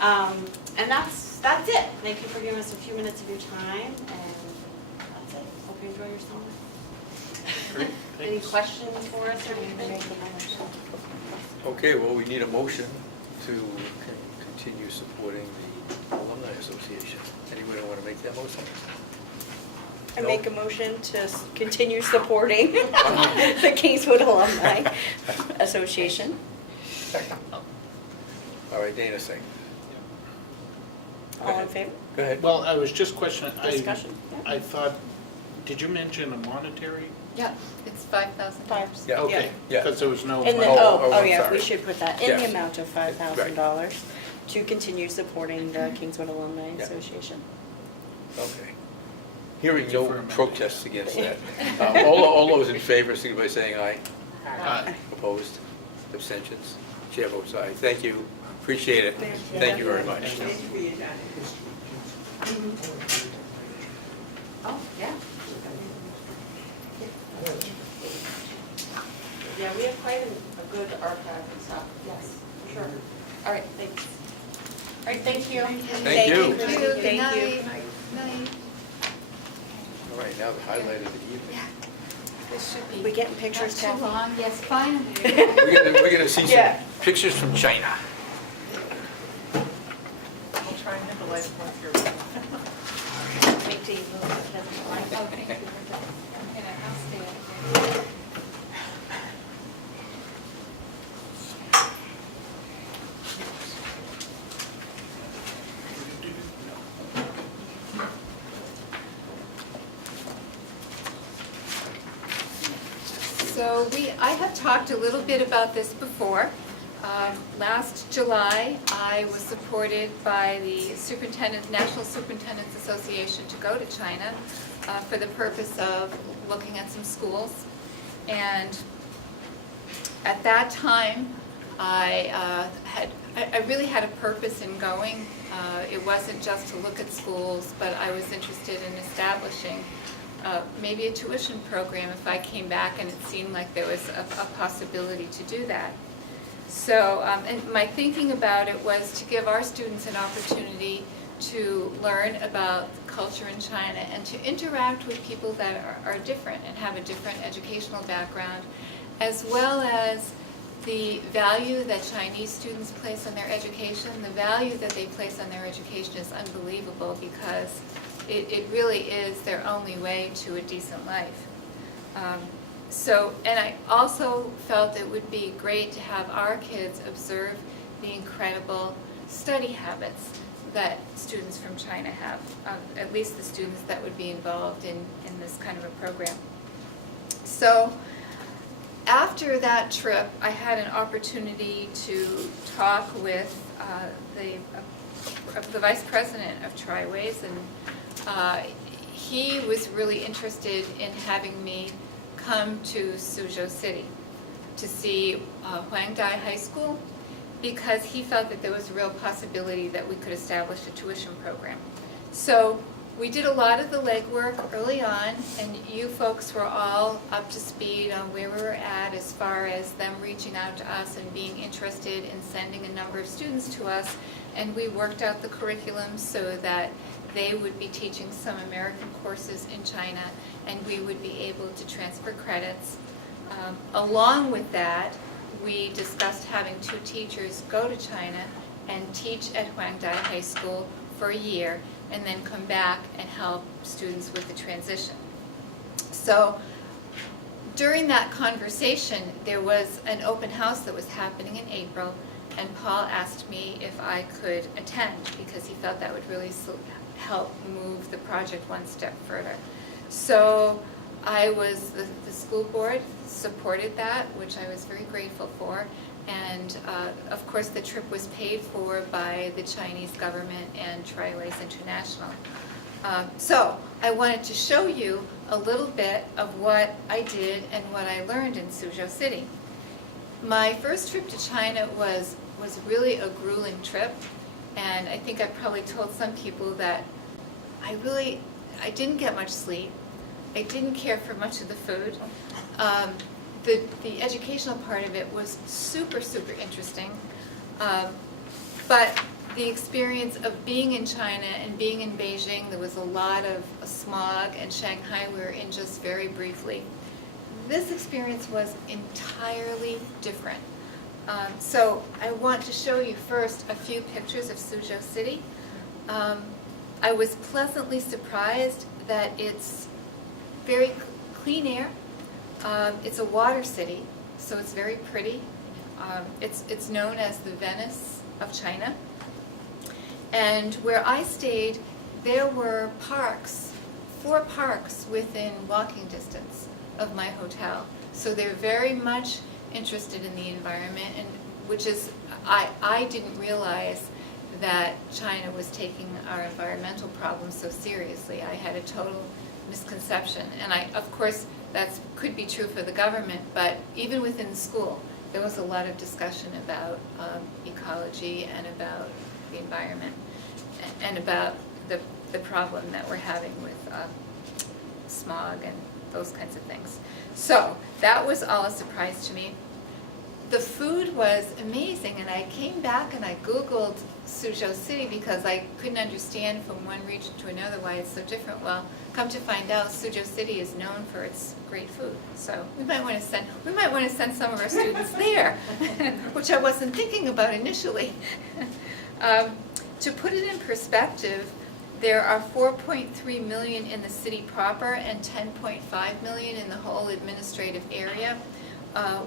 And that's it. Thank you for giving us a few minutes of your time, and that's it. Hope you enjoy your summer. Great. Any questions for us or anything? Okay, well, we need a motion to continue supporting the Alumni Association. Anybody want to make that motion? I make a motion to continue supporting the Kingswood Alumni Association. Second. All right, Dana, second. All in favor? Go ahead. Well, I was just questioning, Discussion? I thought, did you mention a monetary? Yeah, it's $5,000. Yeah, Okay, yeah. because there was no. And then, Oh, I'm yeah, sorry. we should put that in the Yes. amount of $5,000 to continue supporting the Kingswood Alumni Yeah. Association. Okay. Hearing no Defer amendment. protests against that. All those in favor, signify by saying aye. Aye. Opposed? Abstentions? Chair votes aye. Thank you. Appreciate it. Thank you very much. Oh, yeah. Yeah, we have quite a good archive and stuff. Yes, for sure. All right, thanks. All right, thank you. Thank you. Thank you. Good Thank night. you. Night. All right, now the highlight of the evening. This should be We getting not pictures, too Kathy? long. Yes, finally. We're gonna see some Yeah. pictures from China. I'll try and nibble it once you're. Make tea. Okay. I'll stay up here. So I have talked a little bit about this before. Last July, I was supported by the National Superintendents Association to go to China for the purpose of looking at some schools. And at that time, I really had a purpose in going. It wasn't just to look at schools, but I was interested in establishing maybe a tuition program if I came back and it seemed like there was a possibility to do that. So, and my thinking about it was to give our students an opportunity to learn about culture in China and to interact with people that are different and have a different educational background, as well as the value that Chinese students place on their education. The value that they place on their education is unbelievable because it really is their only way to a decent life. And I also felt it would be great to have our kids observe the incredible study habits that students from China have, at least the students that would be involved in this kind of a program. So after that trip, I had an opportunity to talk with the vice president of Triways, and he was really interested in having me come to Suzhou City to see Huangdai High School because he felt that there was a real possibility that we could establish a tuition program. So we did a lot of the legwork early on, and you folks were all up to speed on where we were at as far as them reaching out to us and being interested in sending a number of students to us, and we worked out the curriculum so that they would be teaching some American courses in China, and we would be able to transfer credits. Along with that, we discussed having 2 teachers go to China and teach at Huangdai High School for a year, and then come back and help students with the transition. So during that conversation, there was an open house that was happening in April, and Paul asked me if I could attend because he felt that would really help move the project one step further. So the school board supported that, which I was very grateful for. And of course, the trip was paid for by the Chinese government and Trailways International. So I wanted to show you a little bit of what I did and what I learned in Suzhou City. My first trip to China was really a grueling trip, and I think I probably told some people that I didn't get much sleep. I didn't care for much of the food. The educational part of it was super, super interesting. But the experience of being in China and being in Beijing, there was a lot of smog, and Shanghai we were in just very briefly. This experience was entirely different. So I want to show you first a few pictures of Suzhou City. I was pleasantly surprised that it's very clean air. It's a water city, so it's very pretty. It's known as the Venice of China. And where I stayed, there were parks, 4 parks within walking distance of my hotel. So they're very much interested in the environment, and which is, I didn't realize that China was taking our environmental problems so seriously. I had a total misconception, and of course, that could be true for the government, but even within the school, there was a lot of discussion about ecology and about the environment, and about the problem that we're having with smog and those kinds of things. So that was all a surprise to me. The food was amazing, and I came back and I Googled Suzhou City because I couldn't understand from one region to another why it's so different. Well, come to find out, Suzhou City is known for its great food. So we might want to send some of our students there, which I wasn't thinking about initially. To put it in perspective, there are 4.3 million in the city proper and 10.5 million in the whole administrative area,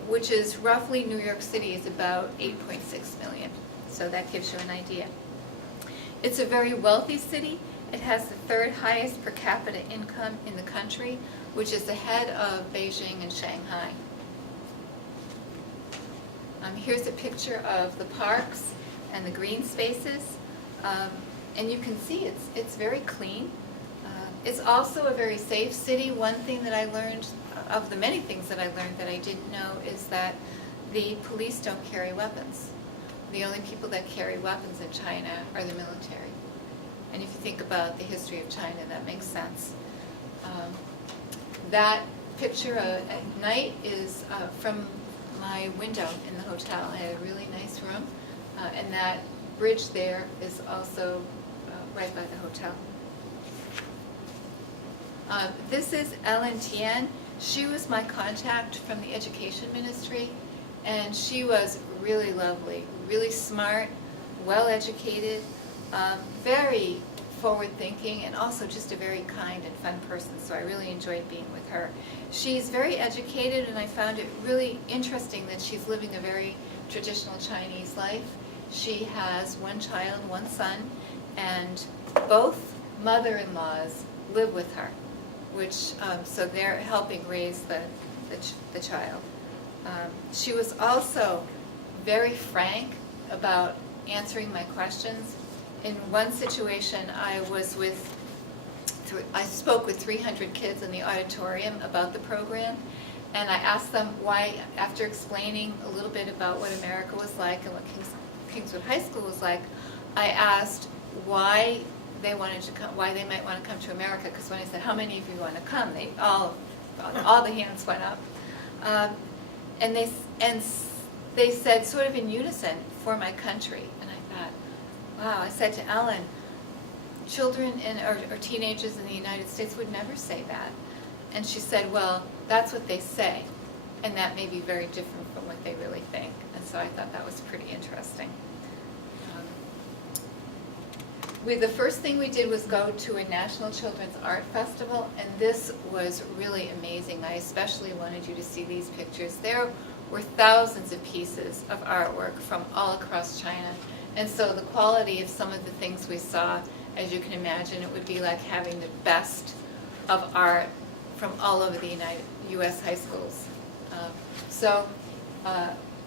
which is roughly New York City is about 8.6 million. So that gives you an idea. It's a very wealthy city. It has the 3rd highest per capita income in the country, which is ahead of Beijing and Shanghai. Here's a picture of the parks and the green spaces. And you can see it's very clean. It's also a very safe city. One thing that I learned, of the many things that I learned that I didn't know, is that the police don't carry weapons. The only people that carry weapons in China are the military. And if you think about the history of China, that makes sense. That picture at night is from my window in the hotel. I had a really nice room, and that bridge there is also right by the hotel. This is Ellen Tian. She was my contact from the education ministry, and she was really lovely, really smart, well-educated, very forward-thinking, and also just a very kind and fun person, so I really enjoyed being with her. She's very educated, and I found it really interesting that she's living a very traditional Chinese life. She has 1 child, 1 son, and both mother-in-laws live with her, which, so they're helping raise the child. She was also very frank about answering my questions. In one situation, I spoke with 300 kids in the auditorium about the program, and I asked them why, after explaining a little bit about what America was like and what Kingswood High School was like, I asked why they wanted to come, why they might want to come to America, because when I said, how many of you want to come, all the hands went up. And they said, sort of in unison, for my country. And I thought, wow, I said to Ellen, children or teenagers in the United States would never say that. And she said, well, that's what they say, and that may be very different from what they really think. And so I thought that was pretty interesting. The first thing we did was go to a National Children's Art Festival, and this was really amazing. I especially wanted you to see these pictures. There were thousands of pieces of artwork from all across China. And so the quality of some of the things we saw, as you can imagine, it would be like having the best of art from all over the U.S. high schools.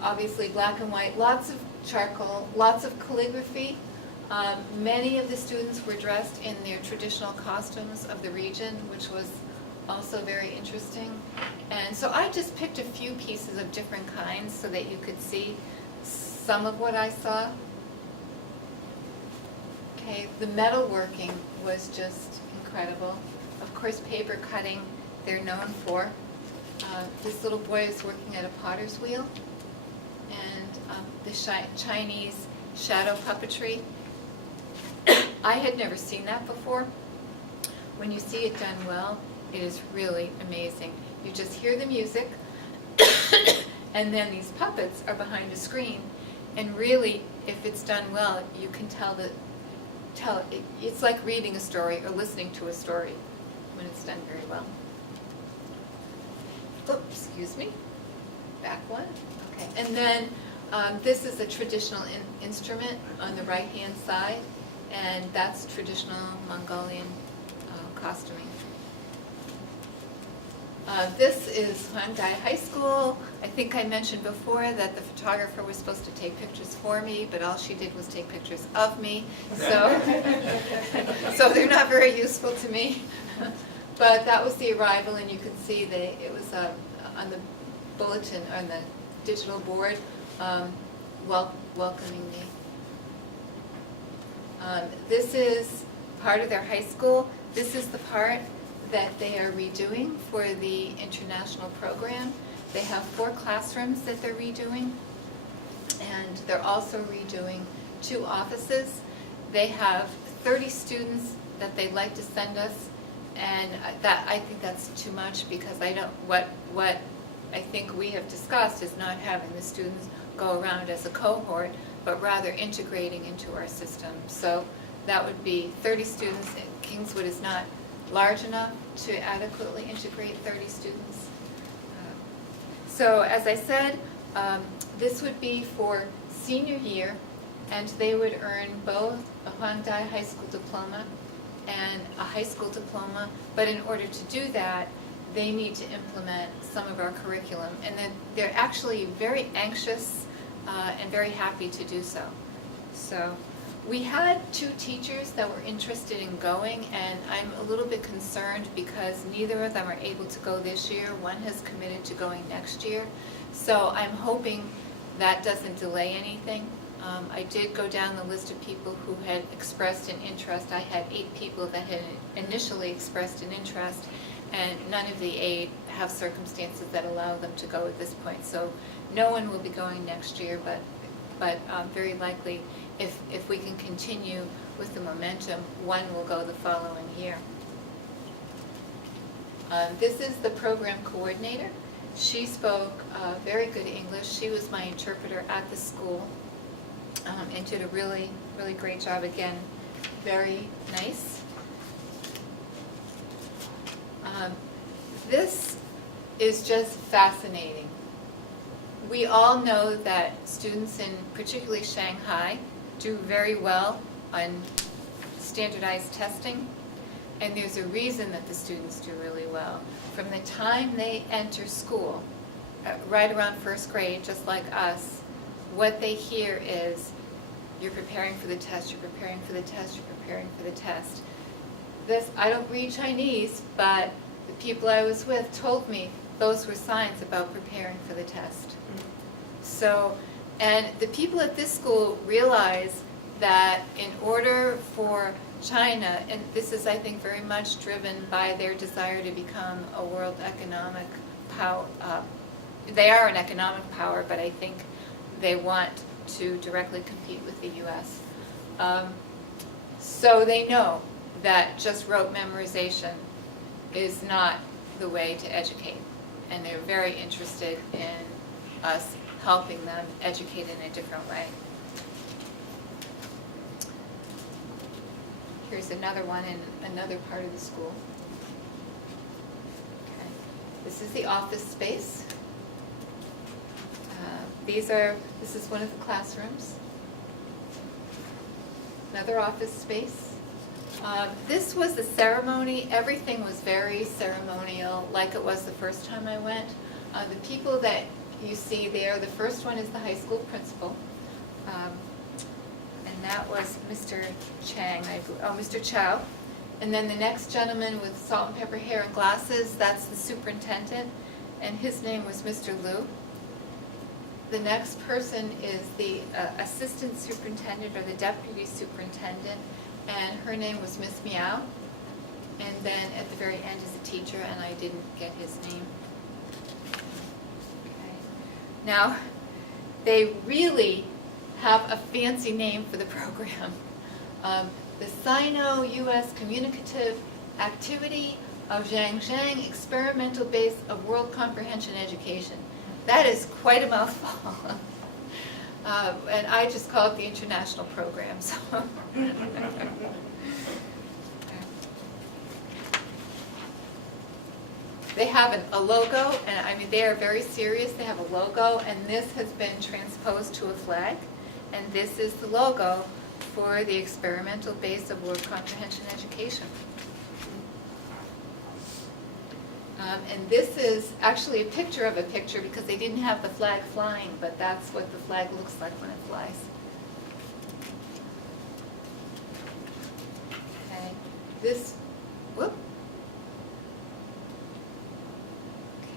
Obviously black and white, lots of charcoal, lots of calligraphy. Many of the students were dressed in their traditional costumes of the region, which was also very interesting. And so I just picked a few pieces of different kinds so that you could see some of what I saw. Okay, the metalworking was just incredible. Of course, paper cutting, they're known for. This little boy is working at a potter's wheel. And the Chinese shadow puppetry. I had never seen that before. When you see it done well, it is really amazing. You just hear the music, and then these puppets are behind a screen, and really, if it's done well, you can it's like reading a story or listening to a story when it's done very well. Oops, excuse me. Back one. Okay, and then this is a traditional instrument on the right-hand side, and that's traditional Mongolian costuming. This is Hyundai High School. I think I mentioned before that the photographer was supposed to take pictures for me, but all she did was take pictures of me. So, so they're not very useful to me. But that was the arrival, and you can see it was on the bulletin, on the digital board, welcoming me. This is part of their high school. This is the part that they are redoing for the international program. They have 4 classrooms that they're redoing, and they're also redoing 2 offices. They have 30 students that they'd like to send us, and I think that's too much, because what I think we have discussed is not having the students go around as a cohort, but rather integrating into our system. So that would be 30 students. Kingswood is not large enough to adequately integrate 30 students. So as I said, this would be for senior year, and they would earn both a Hyundai High School diploma and a high school diploma, but in order to do that, they need to implement some of our curriculum, and then they're actually very anxious and very happy to do so. So we had 2 teachers that were interested in going, and I'm a little bit concerned because neither of them are able to go this year. One has committed to going next year. So I'm hoping that doesn't delay anything. I did go down the list of people who had expressed an interest. I had 8 people that had initially expressed an interest, and none of the 8 have circumstances that allow them to go at this point. So no one will be going next year, but very likely, if we can continue with the momentum, one will go the following year. This is the program coordinator. She spoke very good English. She was my interpreter at the school, and did a really, really great job. Again, very nice. This is just fascinating. We all know that students in particularly Shanghai do very well on standardized testing, and there's a reason that the students do really well. From the time they enter school, right around 1st grade, just like us, what they hear is, you're preparing for the test, you're preparing for the test, you're preparing for the test. I don't read Chinese, but the people I was with told me those were signs about preparing for the test. So, and the people at this school realize that in order for China, and this is, I think, very much driven by their desire to become a world economic power. They are an economic power, but I think they want to directly compete with the U.S. So they know that just rote memorization is not the way to educate. And they're very interested in us helping them educate in a different way. Here's another one in another part of the school. Okay. This is the office space. This is one of the classrooms. Another office space. This was the ceremony. Everything was very ceremonial, like it was the first time I went. The people that you see there, the first one is the high school principal. And that was Mr. Mr. Chow. And then the next gentleman with salt and pepper hair and glasses, that's the superintendent, and his name was Mr. Liu. The next person is the assistant superintendent or the deputy superintendent, and her name was Miss Meow. And then at the very end is a teacher, and I didn't get his name. Okay. Now, they really have a fancy name for the program. The Sino-US Communicative Activity of Zhangzhang Experimental Base of World Comprehension Education. That is quite a mouthful. And I just call it the international program. So. They have a logo, and I mean they are very serious. They have a logo, and this has been transposed to a flag. And this is the logo for the Experimental Base of World Comprehension Education. And this is actually a picture of a picture because they didn't have the flag flying, but that's what the flag looks like when it flies. Okay,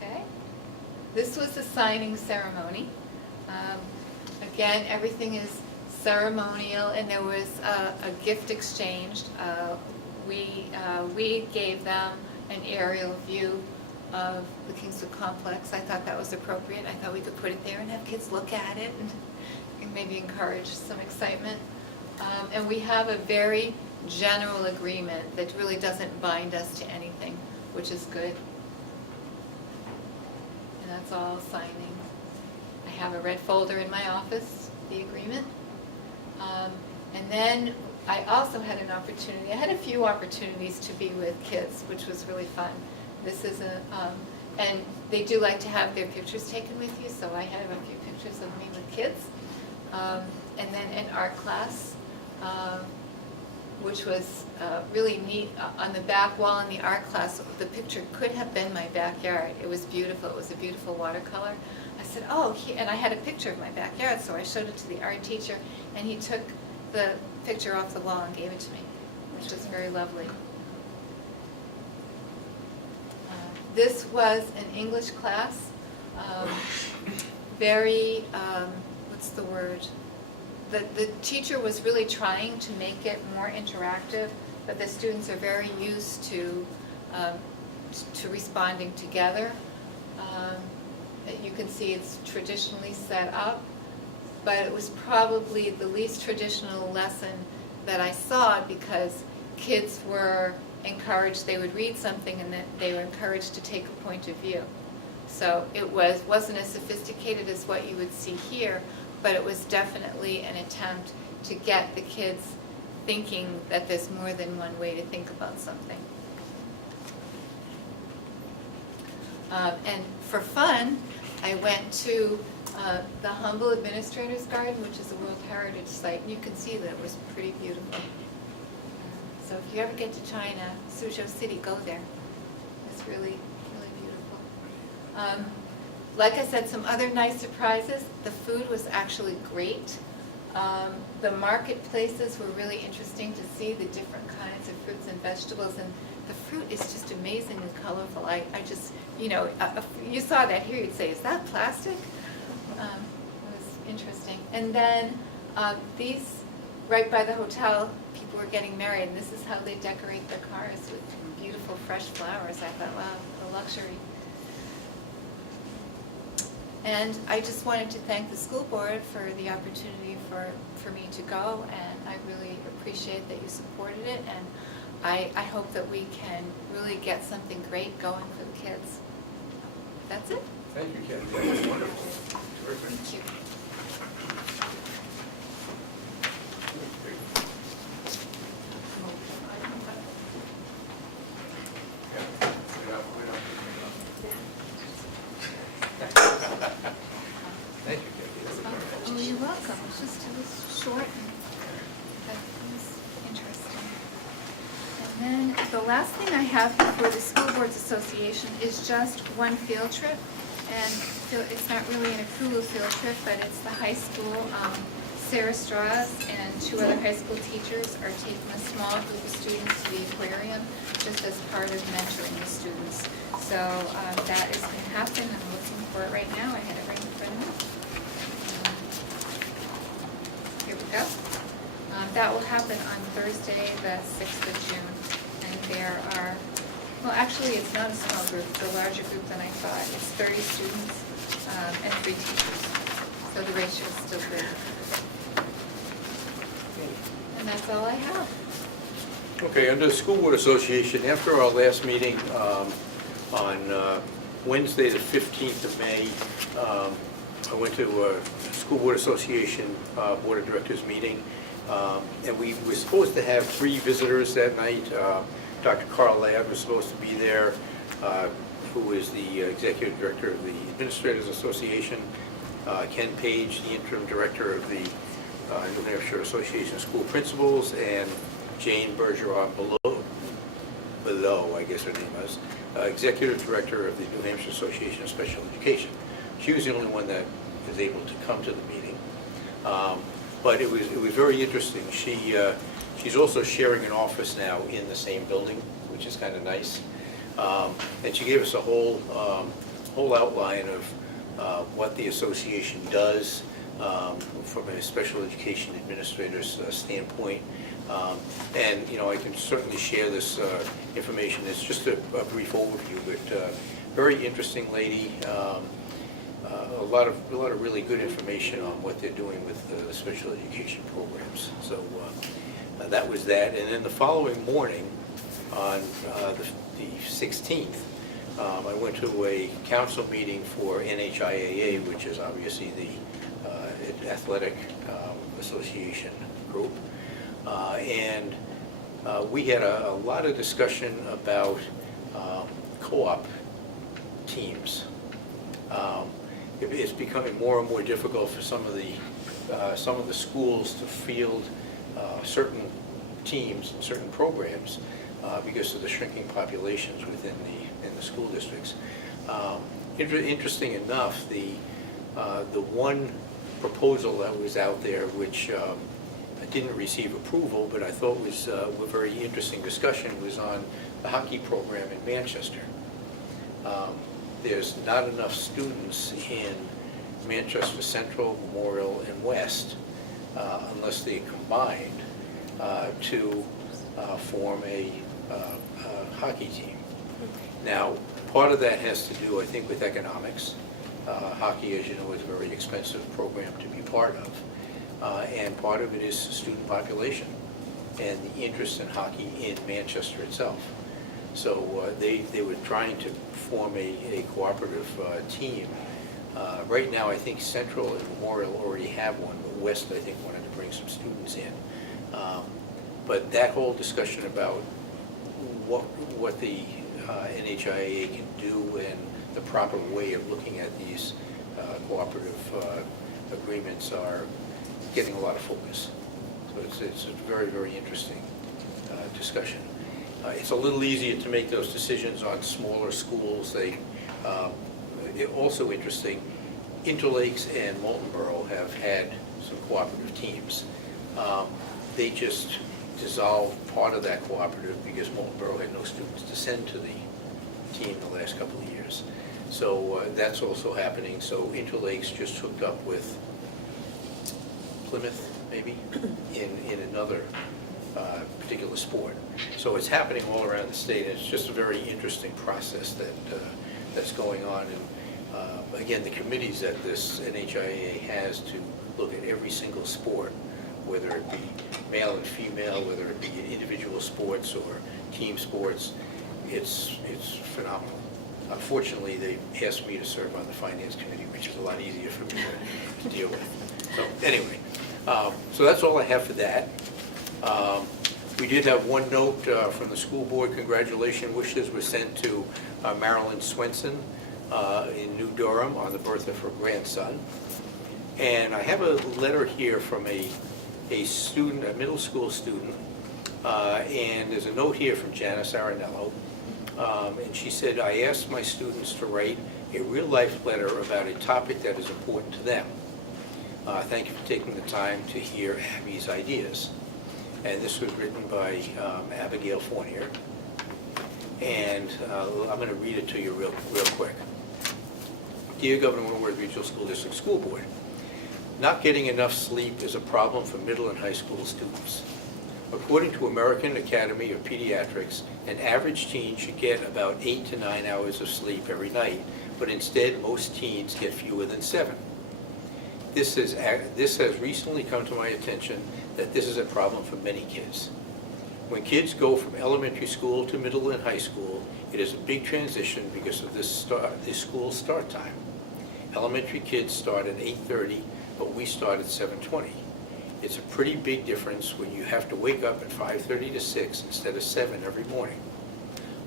Okay, this was the signing ceremony. Again, everything is ceremonial, and there was a gift exchanged. We gave them an aerial view of the Kingswood Complex. I thought that was appropriate. I thought we could put it there and have kids look at it and maybe encourage some excitement. And we have a very general agreement that really doesn't bind us to anything, which is good. And that's all signing. I have a red folder in my office, the agreement. And then I also had an opportunity, I had a few opportunities to be with kids, which was really fun. This is and they do like to have their pictures taken with you, so I have a few pictures of me with kids. And then an art class, which was really neat. On the back wall in the art class, the picture could have been my backyard. It was beautiful. It was a beautiful watercolor. I said, oh, and I had a picture of my backyard, so I showed it to the art teacher, and he took the picture off the wall and gave it to me, which was very lovely. This was an English class, very, what's the word? The teacher was really trying to make it more interactive, but the students are very used to responding together. You can see it's traditionally set up, but it was probably the least traditional lesson that I saw because kids were encouraged, they would read something and then they were encouraged to take a point of view. So it wasn't as sophisticated as what you would see here, but it was definitely an attempt to get the kids thinking that there's more than one way to think about something. And for fun, I went to the Humble Administrator's Garden, which is a World Heritage Site, and you can see that it was pretty beautiful. So if you ever get to China, Suzhou City, go there. It's really, really beautiful. Like I said, some other nice surprises. The food was actually great. The marketplaces were really interesting to see the different kinds of fruits and vegetables, and the fruit is just amazingly colorful. I just, you know, you saw that here, you'd say, is that plastic? It was interesting. And then these, right by the hotel, people were getting married, and this is how they decorate their cars with beautiful fresh flowers. I thought, wow, the luxury. And I just wanted to thank the school board for the opportunity for me to go, and I really appreciate that you supported it. And I hope that we can really get something great going for the kids. That's it. Thank you, Kathy. That was wonderful. Terrific. Thank you. Thank you, Kathy. That was wonderful. Oh, you're welcome. It was short and but it was interesting. And then the last thing I have for the School Boards Association is just one field trip. And it's not really an accrual field trip, but it's the high school. Sarah Strauss and 2 other high school teachers are taking a small group of students to the aquarium just as part of mentoring the students. So that is going to happen. I'm looking for it right now. I had it right in front of me. Here we go. That will happen on Thursday, the 6th of June. And there are, well, actually, it's not a small group. It's a larger group than I thought. It's 30 students and 3 teachers. So the ratio is still good. And that's all I have. Okay, under the School Board Association, after our last meeting on Wednesday, the 15th of May, I went to a School Board Association Board of Directors meeting, and we were supposed to have 3 visitors that night. Dr. Carl Ladd was supposed to be there, who is the Executive Director of the Administrators Association, Ken Page, the Interim Director of the New Hampshire Association of School Principals, and Jane Bergeron below, I guess her name was, Executive Director of the New Hampshire Association of Special Education. She was the only one that was able to come to the meeting. But it was very interesting. She's also sharing an office now in the same building, which is kind of nice. And she gave us a whole outline of what the association does from a special education administrator's standpoint. And, you know, I can certainly share this information. It's just a brief overview, but very interesting lady. A lot of really good information on what they're doing with the special education programs. So that was that. And then the following morning, on the 16th, I went to a council meeting for NHIAA, which is obviously the athletic association group. And we had a lot of discussion about co-op teams. It's becoming more and more difficult for some of the schools to field certain teams and certain programs because of the shrinking populations within the school districts. Interesting enough, the one proposal that was out there, which didn't receive approval, but I thought was a very interesting discussion, was on the hockey program in Manchester. There's not enough students in Manchester Central, Memorial, and West, unless they combined, to form a hockey team. Now, part of that has to do, I think, with economics. Hockey, as you know, is a very expensive program to be part of. And part of it is student population and the interest in hockey in Manchester itself. So they were trying to form a cooperative team. Right now, I think Central and Memorial already have one, but West, I think, wanted to bring some students in. But that whole discussion about what the NHIAA can do and the proper way of looking at these cooperative agreements are getting a lot of focus. So it's a very, very interesting discussion. It's a little easier to make those decisions on smaller schools. Also interesting, Interlakes and Moultonborough have had some cooperative teams. They just dissolved part of that cooperative because Moultonborough had no students to send to the team the last couple of years. So that's also happening. So Interlakes just hooked up with Plymouth, maybe, in another particular sport. So it's happening all around the state. It's just a very interesting process that's going on. And again, the committees that this NHIAA has to look at every single sport, whether it be male and female, whether it be in individual sports or team sports, it's phenomenal. Unfortunately, they asked me to serve on the finance committee, which is a lot easier for me to deal with. So anyway, so that's all I have for that. We did have one note from the school board. Congratulations wishes were sent to Marilyn Swenson in New Durham on the birth of her grandson. And I have a letter here from a student, a middle school student, and there's a note here from Janice Arenello. And she said, I asked my students to write a real-life letter about a topic that is important to them. Thank you for taking the time to hear Abby's ideas. And this was written by Abigail Fournier. And I'm going to read it to you real quick. Dear Governor Wentworth Regional School District School Board, not getting enough sleep is a problem for middle and high school students. According to American Academy of Pediatrics, an average teen should get about 8 to 9 hours of sleep every night, but instead most teens get fewer than 7. This has recently come to my attention that this is a problem for many kids. When kids go from elementary school to middle and high school, it is a big transition because of this school start time. Elementary kids start at 8:30, but we start at 7:20. It's a pretty big difference when you have to wake up at 5:30 to 6 instead of 7 every morning.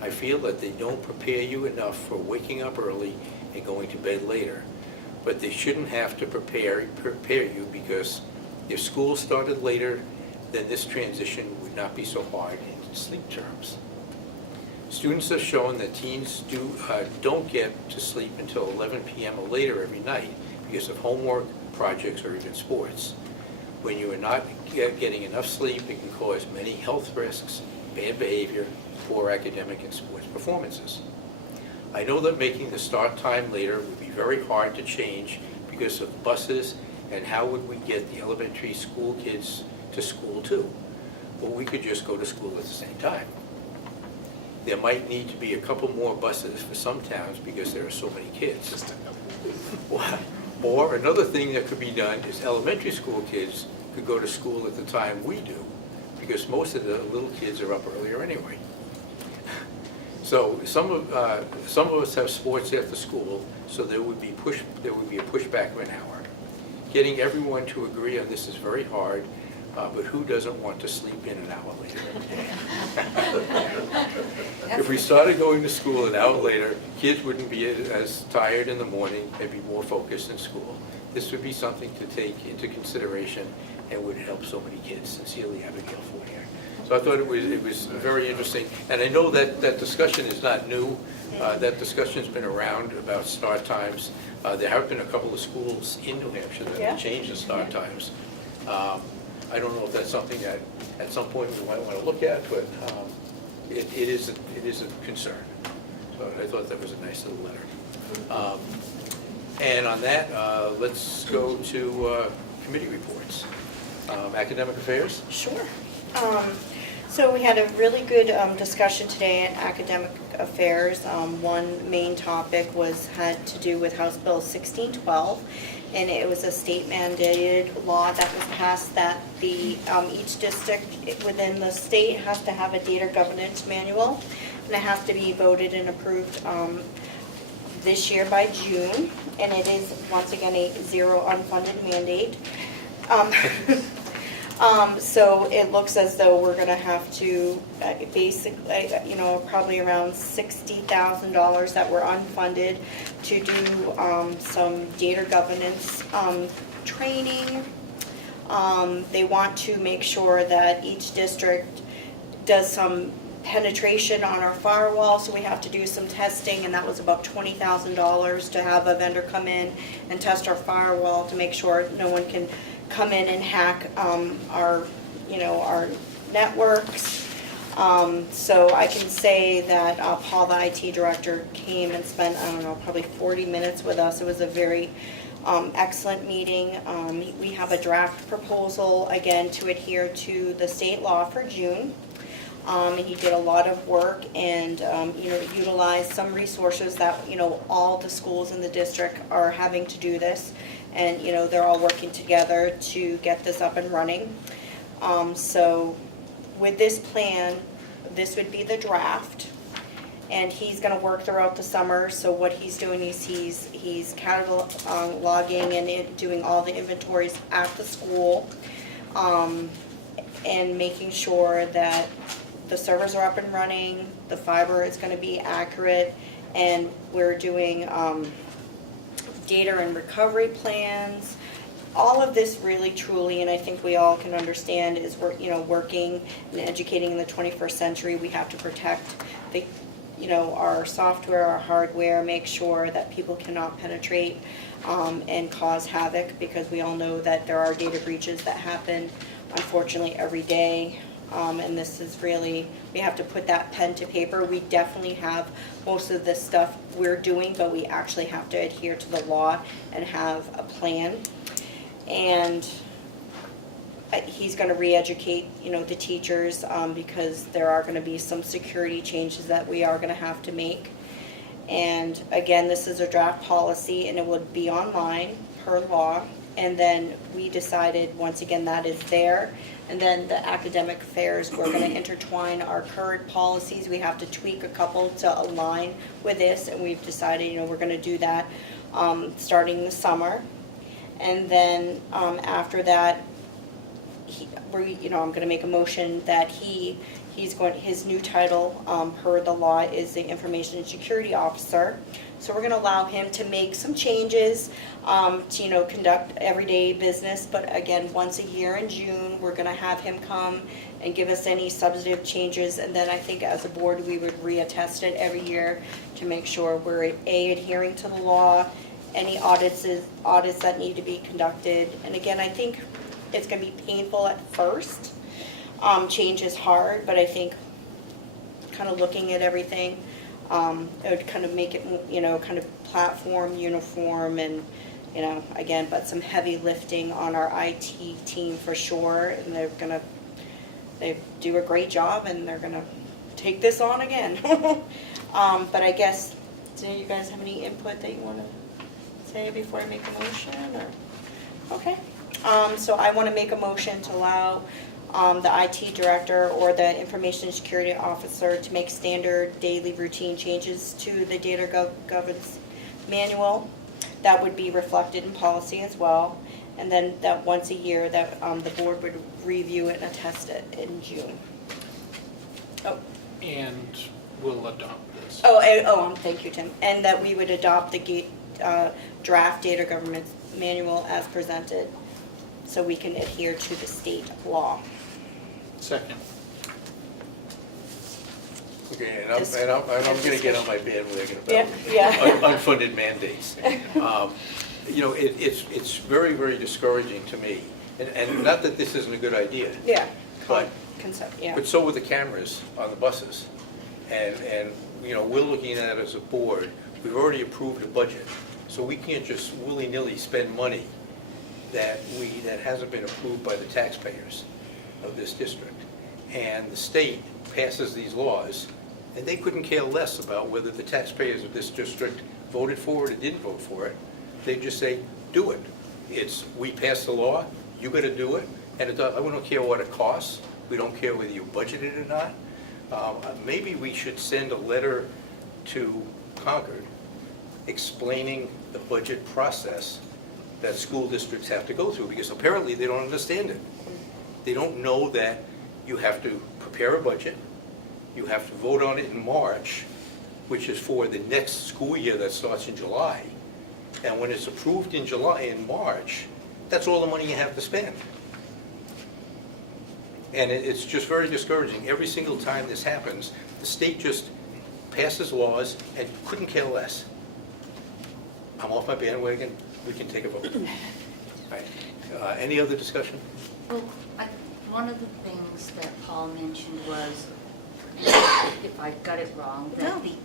I feel that they don't prepare you enough for waking up early and going to bed later, but they shouldn't have to prepare you, because if school started later, then this transition would not be so hard in sleep terms. Students have shown that teens don't get to sleep until 11 p.m. or later every night because of homework, projects, or even sports. When you are not getting enough sleep, it can cause many health risks, bad behavior, poor academic and sports performances. I know that making the start time later would be very hard to change because of buses, and how would we get the elementary school kids to school too? Well, we could just go to school at the same time. There might need to be a couple more buses for some towns because there are so many kids. Or another thing that could be done is elementary school kids could go to school at the time we do, because most of the little kids are up earlier anyway. So some of us have sports after school, so there would be a pushback of an hour. Getting everyone to agree on this is very hard, but who doesn't want to sleep in an hour later every day? If we started going to school an hour later, kids wouldn't be as tired in the morning, they'd be more focused in school. This would be something to take into consideration and would help so many kids. Sincerely, Abigail Fournier. So I thought it was very interesting, and I know that discussion is not new. That discussion's been around about start times. There have been a couple of schools in New Hampshire that have changed the start times. I don't know if that's something that at some point we might want to look at, but it is a concern. So I thought that was a nice little letter. And on that, let's go to committee reports. Academic Affairs? Sure. So we had a really good discussion today at Academic Affairs. One main topic had to do with House Bill 1612, and it was a state mandated law that was passed that each district within the state has to have a data governance manual, and it has to be voted and approved this year by June, and it is once again a zero unfunded mandate. So it looks as though we're going to have to basically, probably around $60,000 that were unfunded to do some data governance training. They want to make sure that each district does some penetration on our firewall, so we have to do some testing, and that was about $20,000 to have a vendor come in and test our firewall to make sure no one can come in and hack our networks. So I can say that Paul, the IT director, came and spent, probably 40 minutes with us. It was a very excellent meeting. We have a draft proposal, again, to adhere to the state law for June. And he did a lot of work and, utilized some resources that, all the schools in the district are having to do this. And, they're all working together to get this up and running. So with this plan, this would be the draft. And he's gonna work throughout the summer, so what he's doing is he's cataloging and doing all the inventories at the school, and making sure that the servers are up and running, the fiber is gonna be accurate, and we're doing, data and recovery plans. All of this really truly, and I think we all can understand, is working and educating in the 21st century. We have to protect our software, our hardware, make sure that people cannot penetrate and cause havoc, because we all know that there are data breaches that happen, unfortunately, every day. And this is really, we have to put that pen to paper. We definitely have most of this stuff we're doing, but we actually have to adhere to the law and have a plan. And he's going to re-educate, the teachers, because there are going to be some security changes that we are going to have to make. And again, this is a draft policy, and it would be online per law. And then we decided, once again, that is there. And then the academic fairs, we're going to intertwine our current policies. We have to tweak a couple to align with this, and we've decided, we're going to do that starting the summer. And then after that, I'm going to make a motion that his new title per the law is the Information Security Officer. So we're going to allow him to make some changes to conduct everyday business. But again, once a year in June, we're going to have him come and give us any substantive changes. And then I think as a board, we would reattest it every year to make sure we're adhering to the law. Any audits that need to be conducted. And again, I think it's going to be painful at first. Change is hard, but I think kind of looking at everything, it would kind of make it, kind of platform, uniform, and, again, but some heavy lifting on our IT team for sure. And they do a great job, and they're going to take this on again. But I guess, do you guys have any input that you want to say before I make a motion, or? Okay. So I want to make a motion to allow the IT director or the information security officer to make standard daily routine changes to the data governance manual. That would be reflected in policy as well. And then that once a year that the board would review it and attest it in June. Oh. And we'll adopt this. Thank you, Tim. And that we would adopt the draft data governance manual as presented, so we can adhere to the state law. Second. Okay, and I'm going to get on my bandwagon about unfunded mandates. It's very, very discouraging to me, and not that this isn't a good idea. Yeah. But concept. Yeah. But so were the cameras on the buses, and we're looking at it as a board. We've already approved a budget, so we can't just willy-nilly spend money that hasn't been approved by the taxpayers of this district. And the state passes these laws, and they couldn't care less about whether the taxpayers of this district voted for it or didn't vote for it. They just say, do it. We passed the law, you got to do it, and we don't care what it costs. We don't care whether you budgeted it or not. Maybe we should send a letter to Concord explaining the budget process that school districts have to go through, because apparently they don't understand it. They don't know that you have to prepare a budget, you have to vote on it in March, which is for the next school year that starts in July. And when it's approved in March, that's all the money you have to spend. And it's just very discouraging. Every single time this happens, the state just passes laws and couldn't care less. I'm off my bandwagon. We can take a vote. Right. Any other discussion? Well, one of the things that Paul mentioned was, if I got it wrong, that the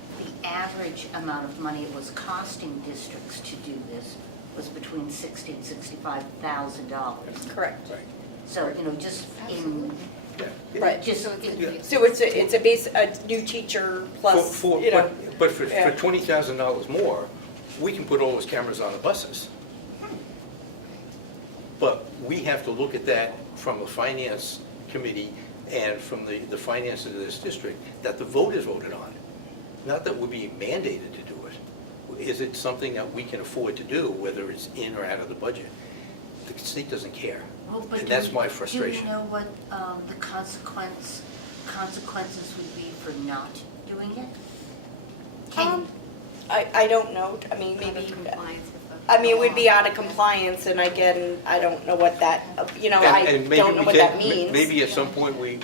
average amount of money it was costing districts to do this was between $60,000 and $65,000. Correct. Right. So, just in... Yeah. Right. Just So it's a new teacher plus, But for $20,000 more, we can put all those cameras on the buses. But we have to look at that from a finance committee and from the finances of this district that the voters voted on. Not that we're being mandated to do it. Is it something that we can afford to do, whether it's in or out of the budget? The state doesn't care, Well, but and that's my Do frustration. we know what the consequences would be for not doing it? I don't know, I mean, Out of maybe, compliance with the I mean, it would be law. out of compliance, and again, I don't know what that, And I maybe don't know we what take- that means. Maybe at some point we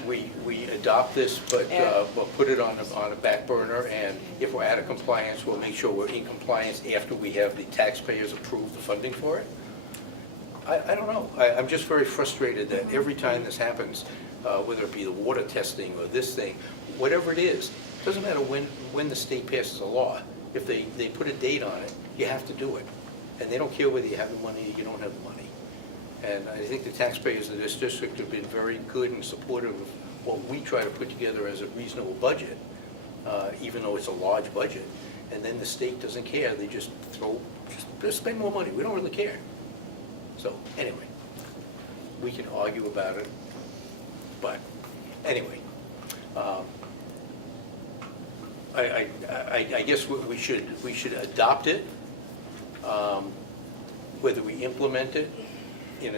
adopt this, but Yeah. we'll put it on a back burner, and if we're out of compliance, we'll make sure we're in compliance after we have the taxpayers approve the funding for it. I don't know. I'm just very frustrated that every time this happens, whether it be the water testing or this thing, whatever it is, doesn't matter when the state passes a law. If they put a date on it, you have to do it. And they don't care whether you have the money or you don't have the money. And I think the taxpayers of this district have been very good and supportive of what we try to put together as a reasonable budget, even though it's a large budget. And then the state doesn't care. They just spend more money. We don't really care. So, anyway, we can argue about it, but anyway, I guess we should adopt it. Whether we implement it in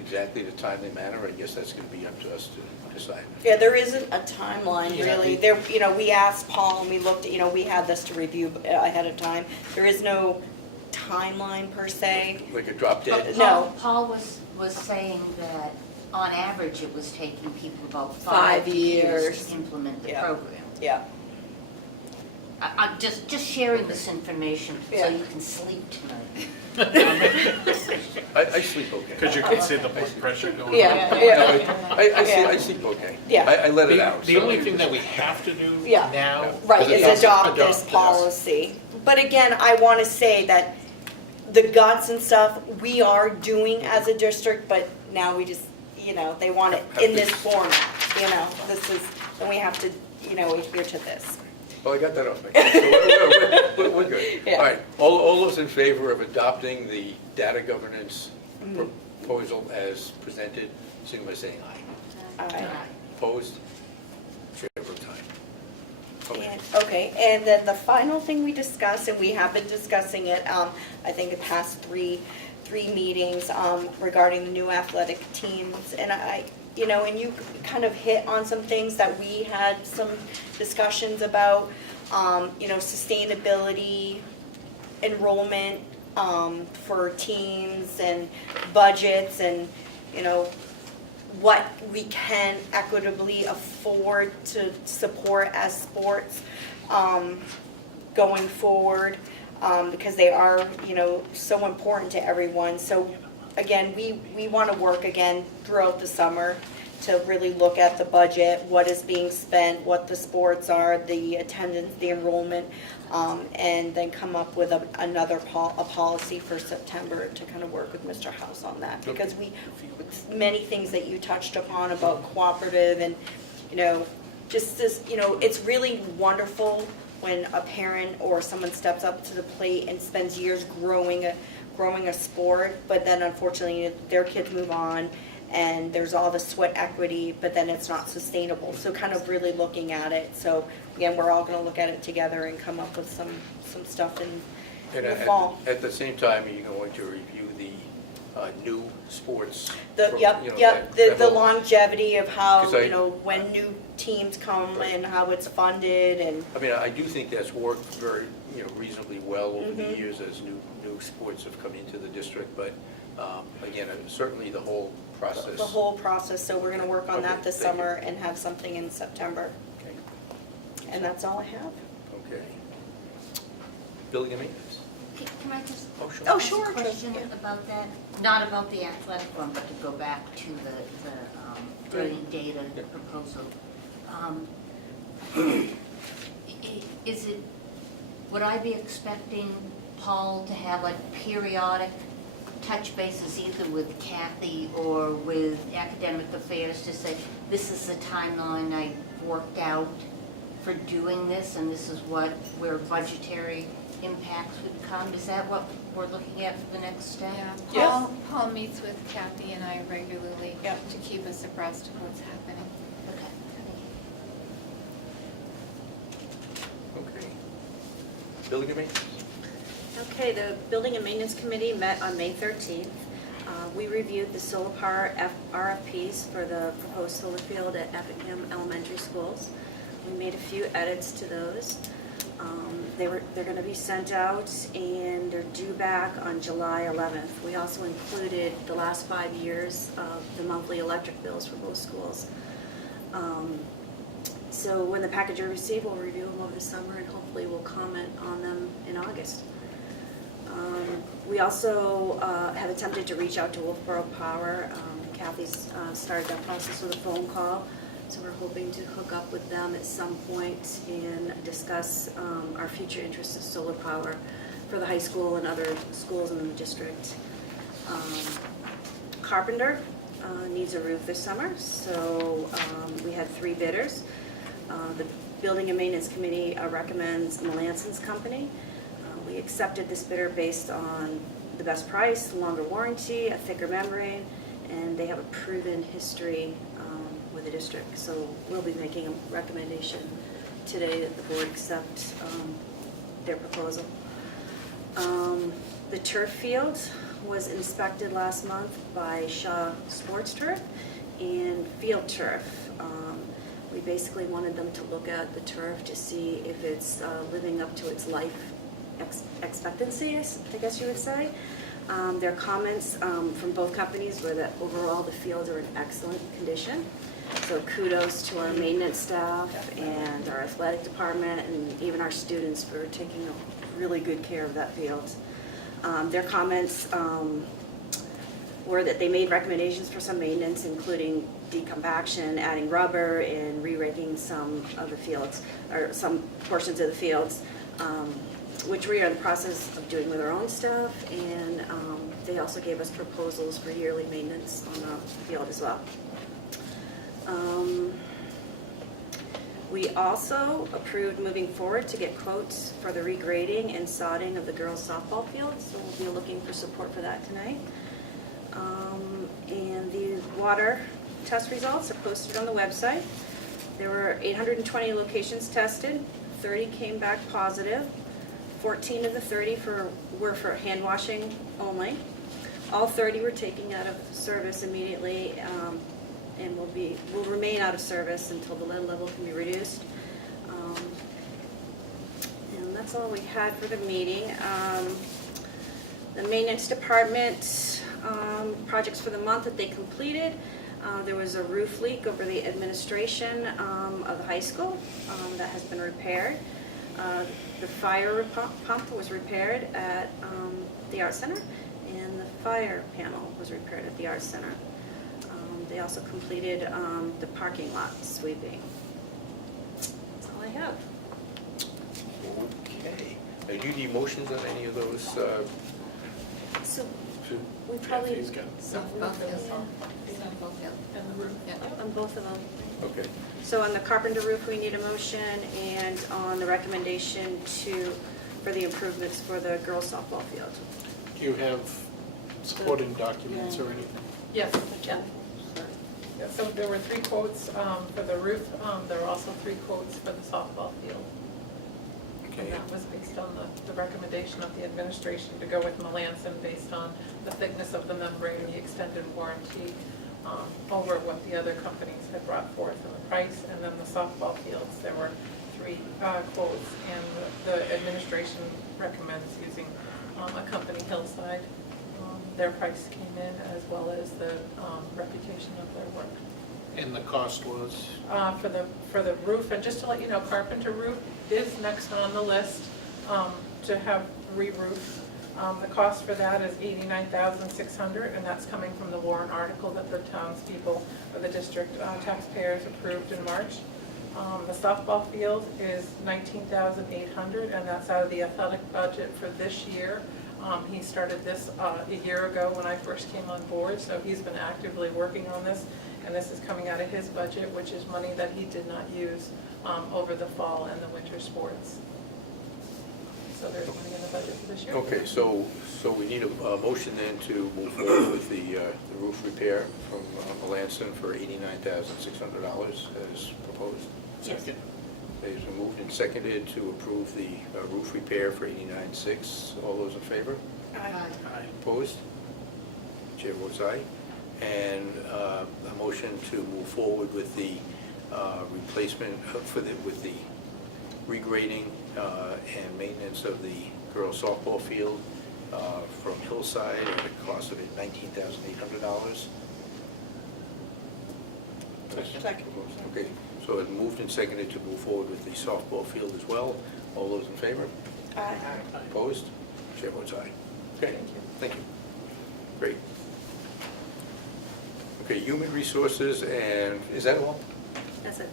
exactly the timely manner, I guess that's going to be up to us to decide. Yeah, there isn't a timeline Yeah. really. There, we asked Paul and we looked, we had this to review ahead of time. There is no timeline per se. Like a drop dead. No. Paul was saying that on average it was taking people about 5 5 years. years to implement the Yeah. program. Yeah. I'm just sharing this information so Yeah. you can sleep tonight. I sleep okay. Because you can see the blood pressure going up. Yeah, No, yeah. I sleep okay. Yeah. I let it out. The so- only thing that we have to do Yeah. now. Right, Is is adopt adopt this this. policy. But again, I want to say that the guts and stuff, we are doing as a district, but now we just, they want it in this format, this is, and we have to, adhere to this. Well, I got that off my chest, so we're good. Yeah. All right, all those in favor of adopting the data governance proposal as presented, signify by saying aye. Opposed? Chair votes aye. Okay. Okay, and then the final thing we discussed, and we have been discussing it, I think the past three meetings, regarding the new athletic teams, and and you kind of hit on some things that we had some discussions about, sustainability, enrollment, for teams and budgets and, what we can equitably afford to support as sports, going forward, because they are, so important to everyone. So again, we want to work again throughout the summer to really look at the budget, what is being spent, what the sports are, the attendance, the enrollment, and then come up with another policy for September to kind of work with Mr. House on that. Because many things that you touched upon about cooperative and, just this, it's really wonderful when a parent or someone steps up to the plate and spends years growing a sport, but then unfortunately their kids move on and there's all the sweat equity, but then it's not sustainable. So kind of really looking at it. So again, we're all going to look at it together and come up with some stuff in the fall. At the same time, are you going to review the new sports? The longevity of how, 'Cause when new teams come and how it's funded and. I mean, I do think that's worked very, reasonably well over the years as new sports have come into the district, but again, certainly the whole process. The whole process, so we're gonna work on Okay, that this thank you. summer and have something in September. Okay. And that's all I have. Okay. Building and maintenance. Can I just Oh, sure. Oh, ask sure, a question yeah. about that? Not about the athletic one, but to go back to the brilliant data proposal. Is it, would I be expecting Paul to have like periodic touch bases either with Kathy or with academic affairs to say, this is the timeline I worked out for doing this and this is where budgetary impacts would come? Is that what we're looking at for the next step? Yeah, Paul meets with Kathy and I regularly Yep. to keep us abreast of what's happening. Building and maintenance? Okay, the Building and Maintenance Committee met on May 13th. We reviewed the solar power RFPs for the proposed solar field at Effingham Elementary Schools. We made a few edits to those. They're going to be sent out and they're due back on July 11th. We also included the last 5 years of the monthly electric bills for both schools. So when the package are received, we'll review them over the summer and hopefully we'll comment on them in August. We also have attempted to reach out to Wolfboro Power. Kathy's started that process with a phone call, so we're hoping to hook up with them at some point and discuss our future interests of solar power for the high school and other schools in the district. Carpenter needs a roof this summer, so we had 3 bidders. The Building and Maintenance Committee recommends Melanson's company. We accepted this bidder based on the best price, longer warranty, a thicker membrane, and they have a proven history with the district. So we'll be making a recommendation today that the board accept their proposal. The turf field was inspected last month by Shaw Sports Turf and Field Turf. We basically wanted them to look at the turf to see if it's living up to its life expectancy, I guess you would say. Their comments from both companies were that overall the fields are in excellent condition. So kudos to our maintenance staff and our athletic department and even our students for taking really good care of that field. Their comments were that they made recommendations for some maintenance, including decompaction, adding rubber, and re-raking some of the fields, or some portions of the fields, which we are in the process of doing with our own staff, and they also gave us proposals for yearly maintenance on the field as well. We also approved moving forward to get quotes for the regrading and sodding of the girls' softball field, so we'll be looking for support for that tonight. And the water test results are posted on the website. There were 820 locations tested, 30 came back positive. 14 of the 30 were for hand washing only. All 30 were taken out of service immediately and will remain out of service until the lead level can be reduced. And that's all we had for the meeting. The maintenance department projects for the month that they completed. There was a roof leak over the administration of the high school that has been repaired. The fire pump was repaired at the Art Center, and the fire panel was repaired at the Art Center. They also completed the parking lot sweeping. That's all I have. Okay. Do you need motions on any of those? So we probably, Kathy's got on both of them. Okay. So on the carpenter roof, we need a motion, and on the recommendation for the improvements for the girls softball field. Do you have supporting documents or anything? Yes, yeah. Yeah, so there were 3 quotes for the roof. There were also 3 quotes for the softball field. Okay. And that was based on the recommendation of the administration to go with Melanson based on the thickness of the membrane, the extended warranty, over what the other companies had brought forth in the price. And then the softball fields, there were 3 quotes, and the administration recommends using a company, Hillside. Their price came in, as well as the reputation of their work. And the cost was? For the roof, and just to let you know, carpenter roof is next on the list to have re-roofed. The cost for that is $89,600, and that's coming from the warrant article that the townspeople or the district taxpayers approved in March. The softball field is $19,800, and that's out of the athletic budget for this year. He started this a year ago when I first came on board, so he's been actively working on this, and this is coming out of his budget, which is money that he did not use over the fall and the winter sports. So there's money in the budget for this year. Okay, so we need a motion then to move forward with the roof repair from Melanson for $89,600 as proposed. Yes. Second. It's been moved and seconded to approve the roof repair for 89-6. All those in favor? Aye. Opposed? Chair votes aye. And a motion to move forward with the replacement with the regrading and maintenance of the girls softball field from Hillside at a cost of $19,800. Second. Okay, so it moved and seconded to move forward with the softball field as well. All those in favor? Aye. Opposed? Chair votes aye. Okay, thank you. Great. Okay, human resources, and is that all? That's it.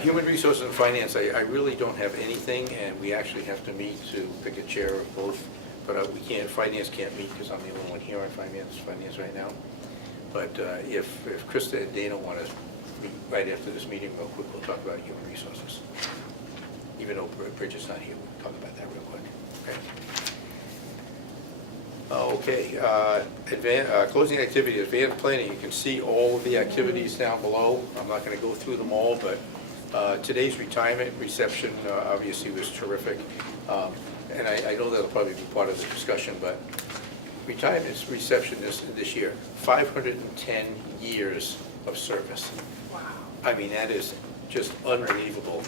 Human resources and finance, I really don't have anything, and we actually have to meet to pick a chair of both, but we can't, finance can't meet because I'm the only one here on finance right now. But if Krista and Dana want to meet right after this meeting real quick, we'll talk about human resources. Even though Bridget's not here, we'll talk about that real quick, okay? Closing activity, advanced planning. You can see all of the activities down below. I'm not going to go through them all, but today's retirement reception obviously was terrific. And I know that'll probably be part of the discussion, but retirement reception this year, 510 years of service. Wow. I mean, that is just unbelievable.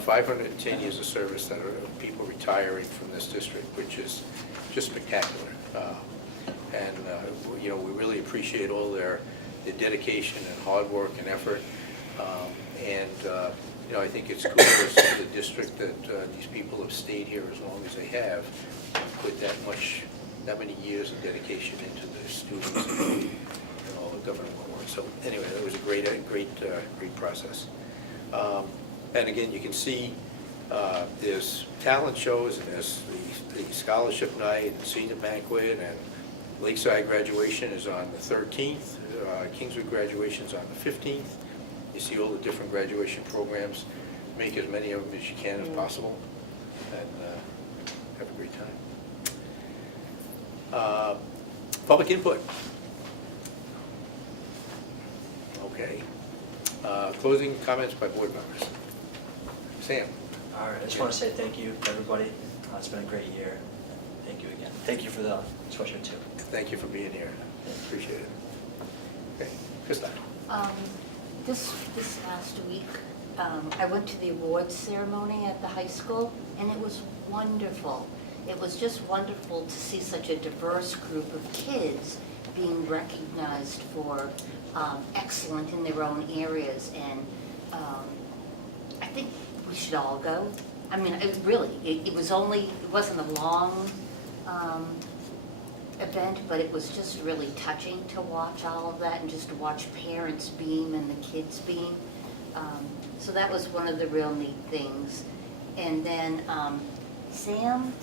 510 years of service that are people retiring from this district, which is just spectacular. You know, we really appreciate all their dedication and hard work and effort. You know, I think it's kudos to the district that these people have stayed here as long as they have, put that many years of dedication into the students and all the government work. So anyway, that was a great process. And again, you can see there's talent shows, and there's the scholarship night, and senior banquet, and Lakeside graduation is on the 13th. Kingswood graduation is on the 15th. You see all the different graduation programs. Make as many of them as you can as possible, and have a great time. Public input. Okay. Closing comments by board members. Sam. All right, I just want to say thank you to everybody. It's been a great year. Thank you again. Thank you for the sweatshirt too. Thank you for being here. Appreciate it. Okay, Krista. This last week, I went to the awards ceremony at the high school, and it was wonderful. It was just wonderful to see such a diverse group of kids being recognized for excellent in their own areas, and I think we should all go. I mean, it wasn't a long event, but it was just really touching to watch all of that and just to watch parents beam and the kids beam. So that was one of the real neat things. And then Sam,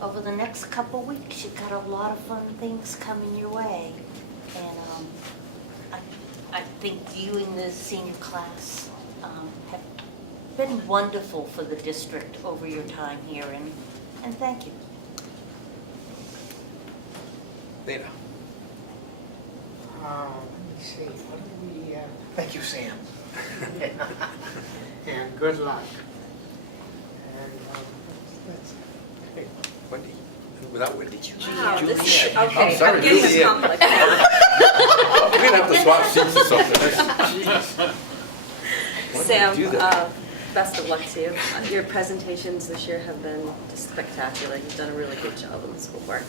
over the next couple weeks, you've got a lot of fun things coming your way. And I think you and the senior class have been wonderful for the district over your time here, and thank you. Dana. Let me see, what do we, thank you, Sam. And good luck. And that's it. Wendy. Without Wendy. Wow, this is, I'm okay, sorry, I'm getting a Julianne. conflict. We're gonna have to swap seats or something. Jeez. Why Sam, do you do that? best of luck to you. Your presentations this year have been just spectacular. You've done a really good job on the school board.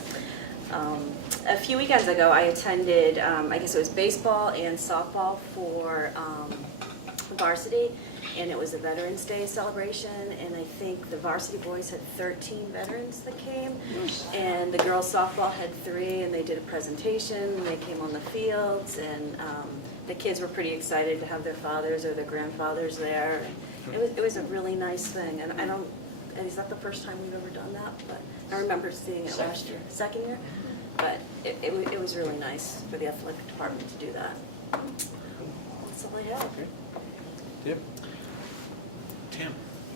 A few weekends ago, I attended, I guess it was baseball and softball for varsity, and it was a Veterans Day celebration, and I think the varsity boys had 13 veterans that came, and the girls softball had 3, and they did a presentation, and they came on the fields, and the kids were pretty excited to have their fathers or their grandfathers there. It was a really nice thing, and is that the first time we've ever done that? But I remember seeing it last year. Second year? But it was really nice for the athletic department to do that. That's all I have. Tim? Tim,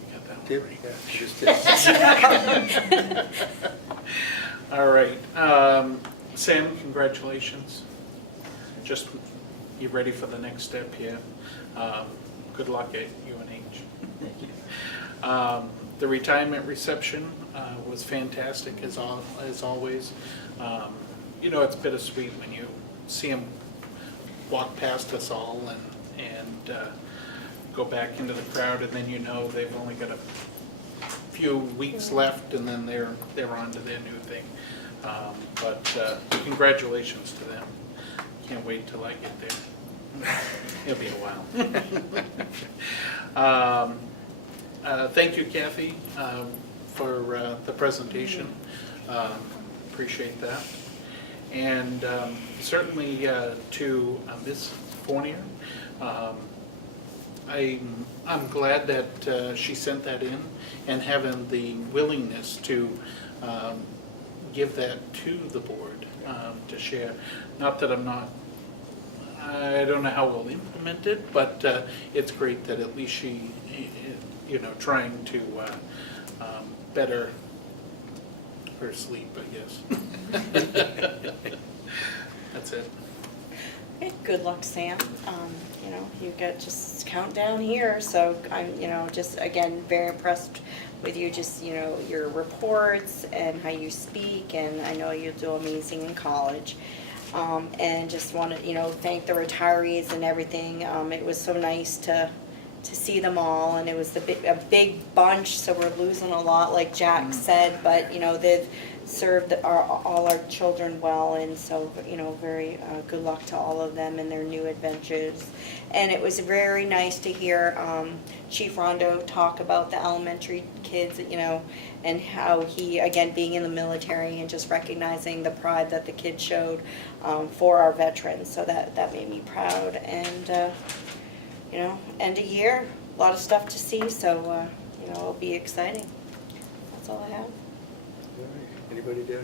you got that one Tim, right. yeah, she just did. All right, Sam, congratulations. You ready for the next step here. good luck at UNH. Thank you. The retirement reception was fantastic as always. You know, it's bittersweet when you see them walk past us all and go back into the crowd, and then you know they've only got a few weeks left, and then they're on to their new thing. But congratulations to them. Can't wait till I get there. It'll be a while. Thank you, Kathy, for the presentation. Appreciate that. And certainly to Ms. Fournier, I'm glad that she sent that in and having the willingness to give that to the board to share. Not that I don't know how we'll implement it, but it's great that at least she, you know, trying to better her sleep, I guess. That's it. Okay, good luck, Sam. You know, you get just countdown here, so I'm, you know, just again very impressed with you. Just, you know, your reports and how you speak, and I know you'll do amazing in college. And just want to, you know, thank the retirees and everything. It was so nice to see them all, and it was a big bunch, so we're losing a lot, like Jack said, but, you know, they've served all our children well, and so, you know, very good luck to all of them in their new adventures. And it was very nice to hear Chief Rondo talk about the elementary kids, you know, and how he, again, being in the military and just recognizing the pride that the kids showed for our veterans. So that made me proud. And, you know, end of year, a lot of stuff to see, so, you know, it'll be exciting. That's all I have. Anybody down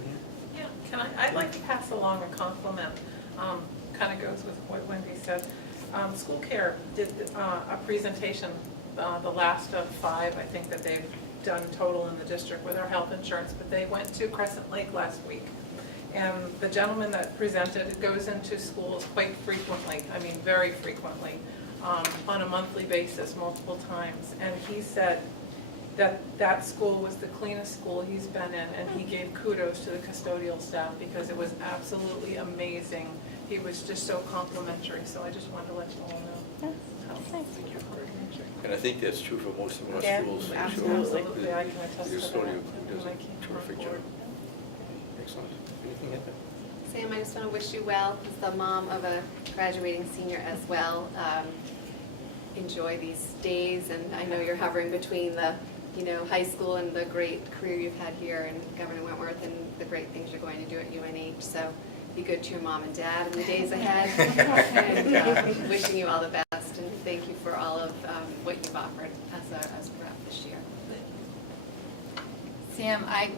here? Yeah, I'd like to pass along a compliment, kind of goes with what Wendy said. School Care did a presentation, the last of 5, I think, that they've done total in the district with our health insurance, but they went to Crescent Lake last week. And the gentleman that presented goes into schools quite frequently, I mean very frequently, on a monthly basis, multiple times. And he said that school was the cleanest school he's been in, and he gave kudos to the custodial staff because it was absolutely amazing. He was just so complimentary, so I just wanted to let you all know. And I think that's true for most of our Yeah, schools. Absolutely, I can attest to The that. custodian does When I a came terrific on job. board. Excellent. Anything at that? Sam, I just want to wish you well as the mom of a graduating senior as well. Enjoy these days, and I know you're hovering between the, you know, high school and the great career you've had here in Governor Wentworth and the great things you're going to do at UNH. So be good to your mom and dad in the days ahead. And wishing you all the best, and thank you for all of what you've offered as a rep this year. Sam, I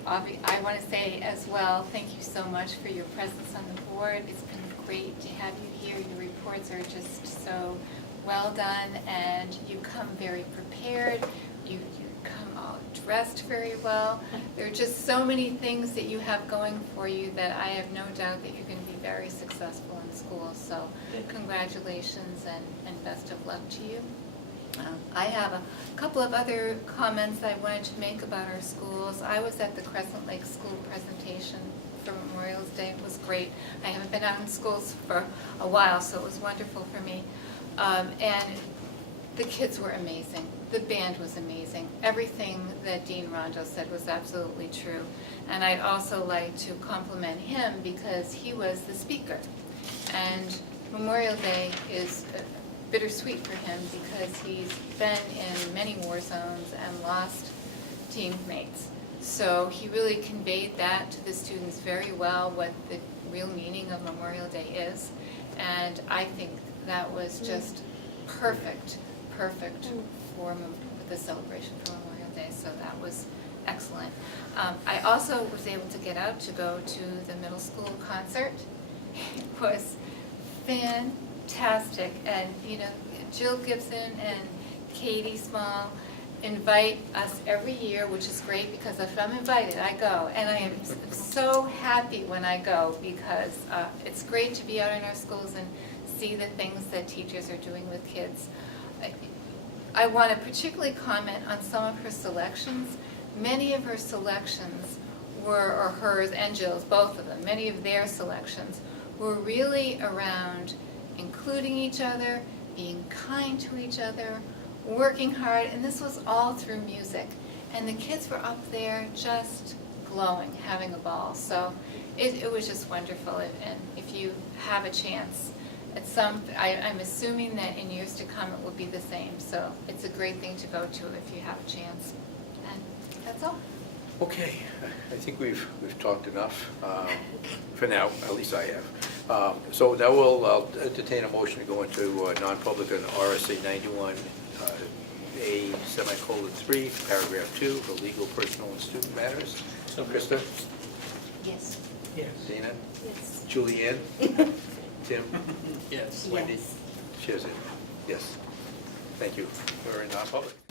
want to say as well, thank you so much for your presence on the board. It's been great to have you here. Your reports are just so well done, and you come very prepared. You come all dressed very well. There are just so many things that you have going for you that I have no doubt that you're going to be very successful in school. So congratulations and best of luck to you. I have a couple of other comments I wanted to make about our schools. I was at the Crescent Lake School presentation for Memorial Day. It was great. I haven't been out in schools for a while, so it was wonderful for me. And the kids were amazing. The band was amazing. Everything that Dean Rondo said was absolutely true. And I'd also like to compliment him because he was the speaker. And Memorial Day is bittersweet for him because he's been in many war zones and lost teammates. So he really conveyed that to the students very well, what the real meaning of Memorial Day is. And I think that was just perfect for the celebration for Memorial Day. So that was excellent. I also was able to get out to go to the middle school concert. It was fantastic. And, you know, Jill Gibson and Katie Small invite us every year, which is great because if I'm invited, I go. And I am so happy when I go because it's great to be out in our schools and see the things that teachers are doing with kids. I want to particularly comment on some of her selections. Many of her selections were, or hers and Jill's, both of them, many of their selections were really around including each other, being kind to each other, working hard, and this was all through music. And the kids were up there just glowing, having a ball. So it was just wonderful. And if you have a chance, I'm assuming that in years to come it will be the same. So it's a great thing to go to if you have a chance. And that's all. Okay, I think we've talked enough for now, at least I have. So now I'll entertain a motion to go into non-public on RSA 91, A semicolon 3, paragraph 2, for legal, personal, and student matters. So Krista? Yes. Yes. Dana? Yes. Julianne? Tim? Yes. Wendy? Shazia? Yes. Thank you. We're in non-public.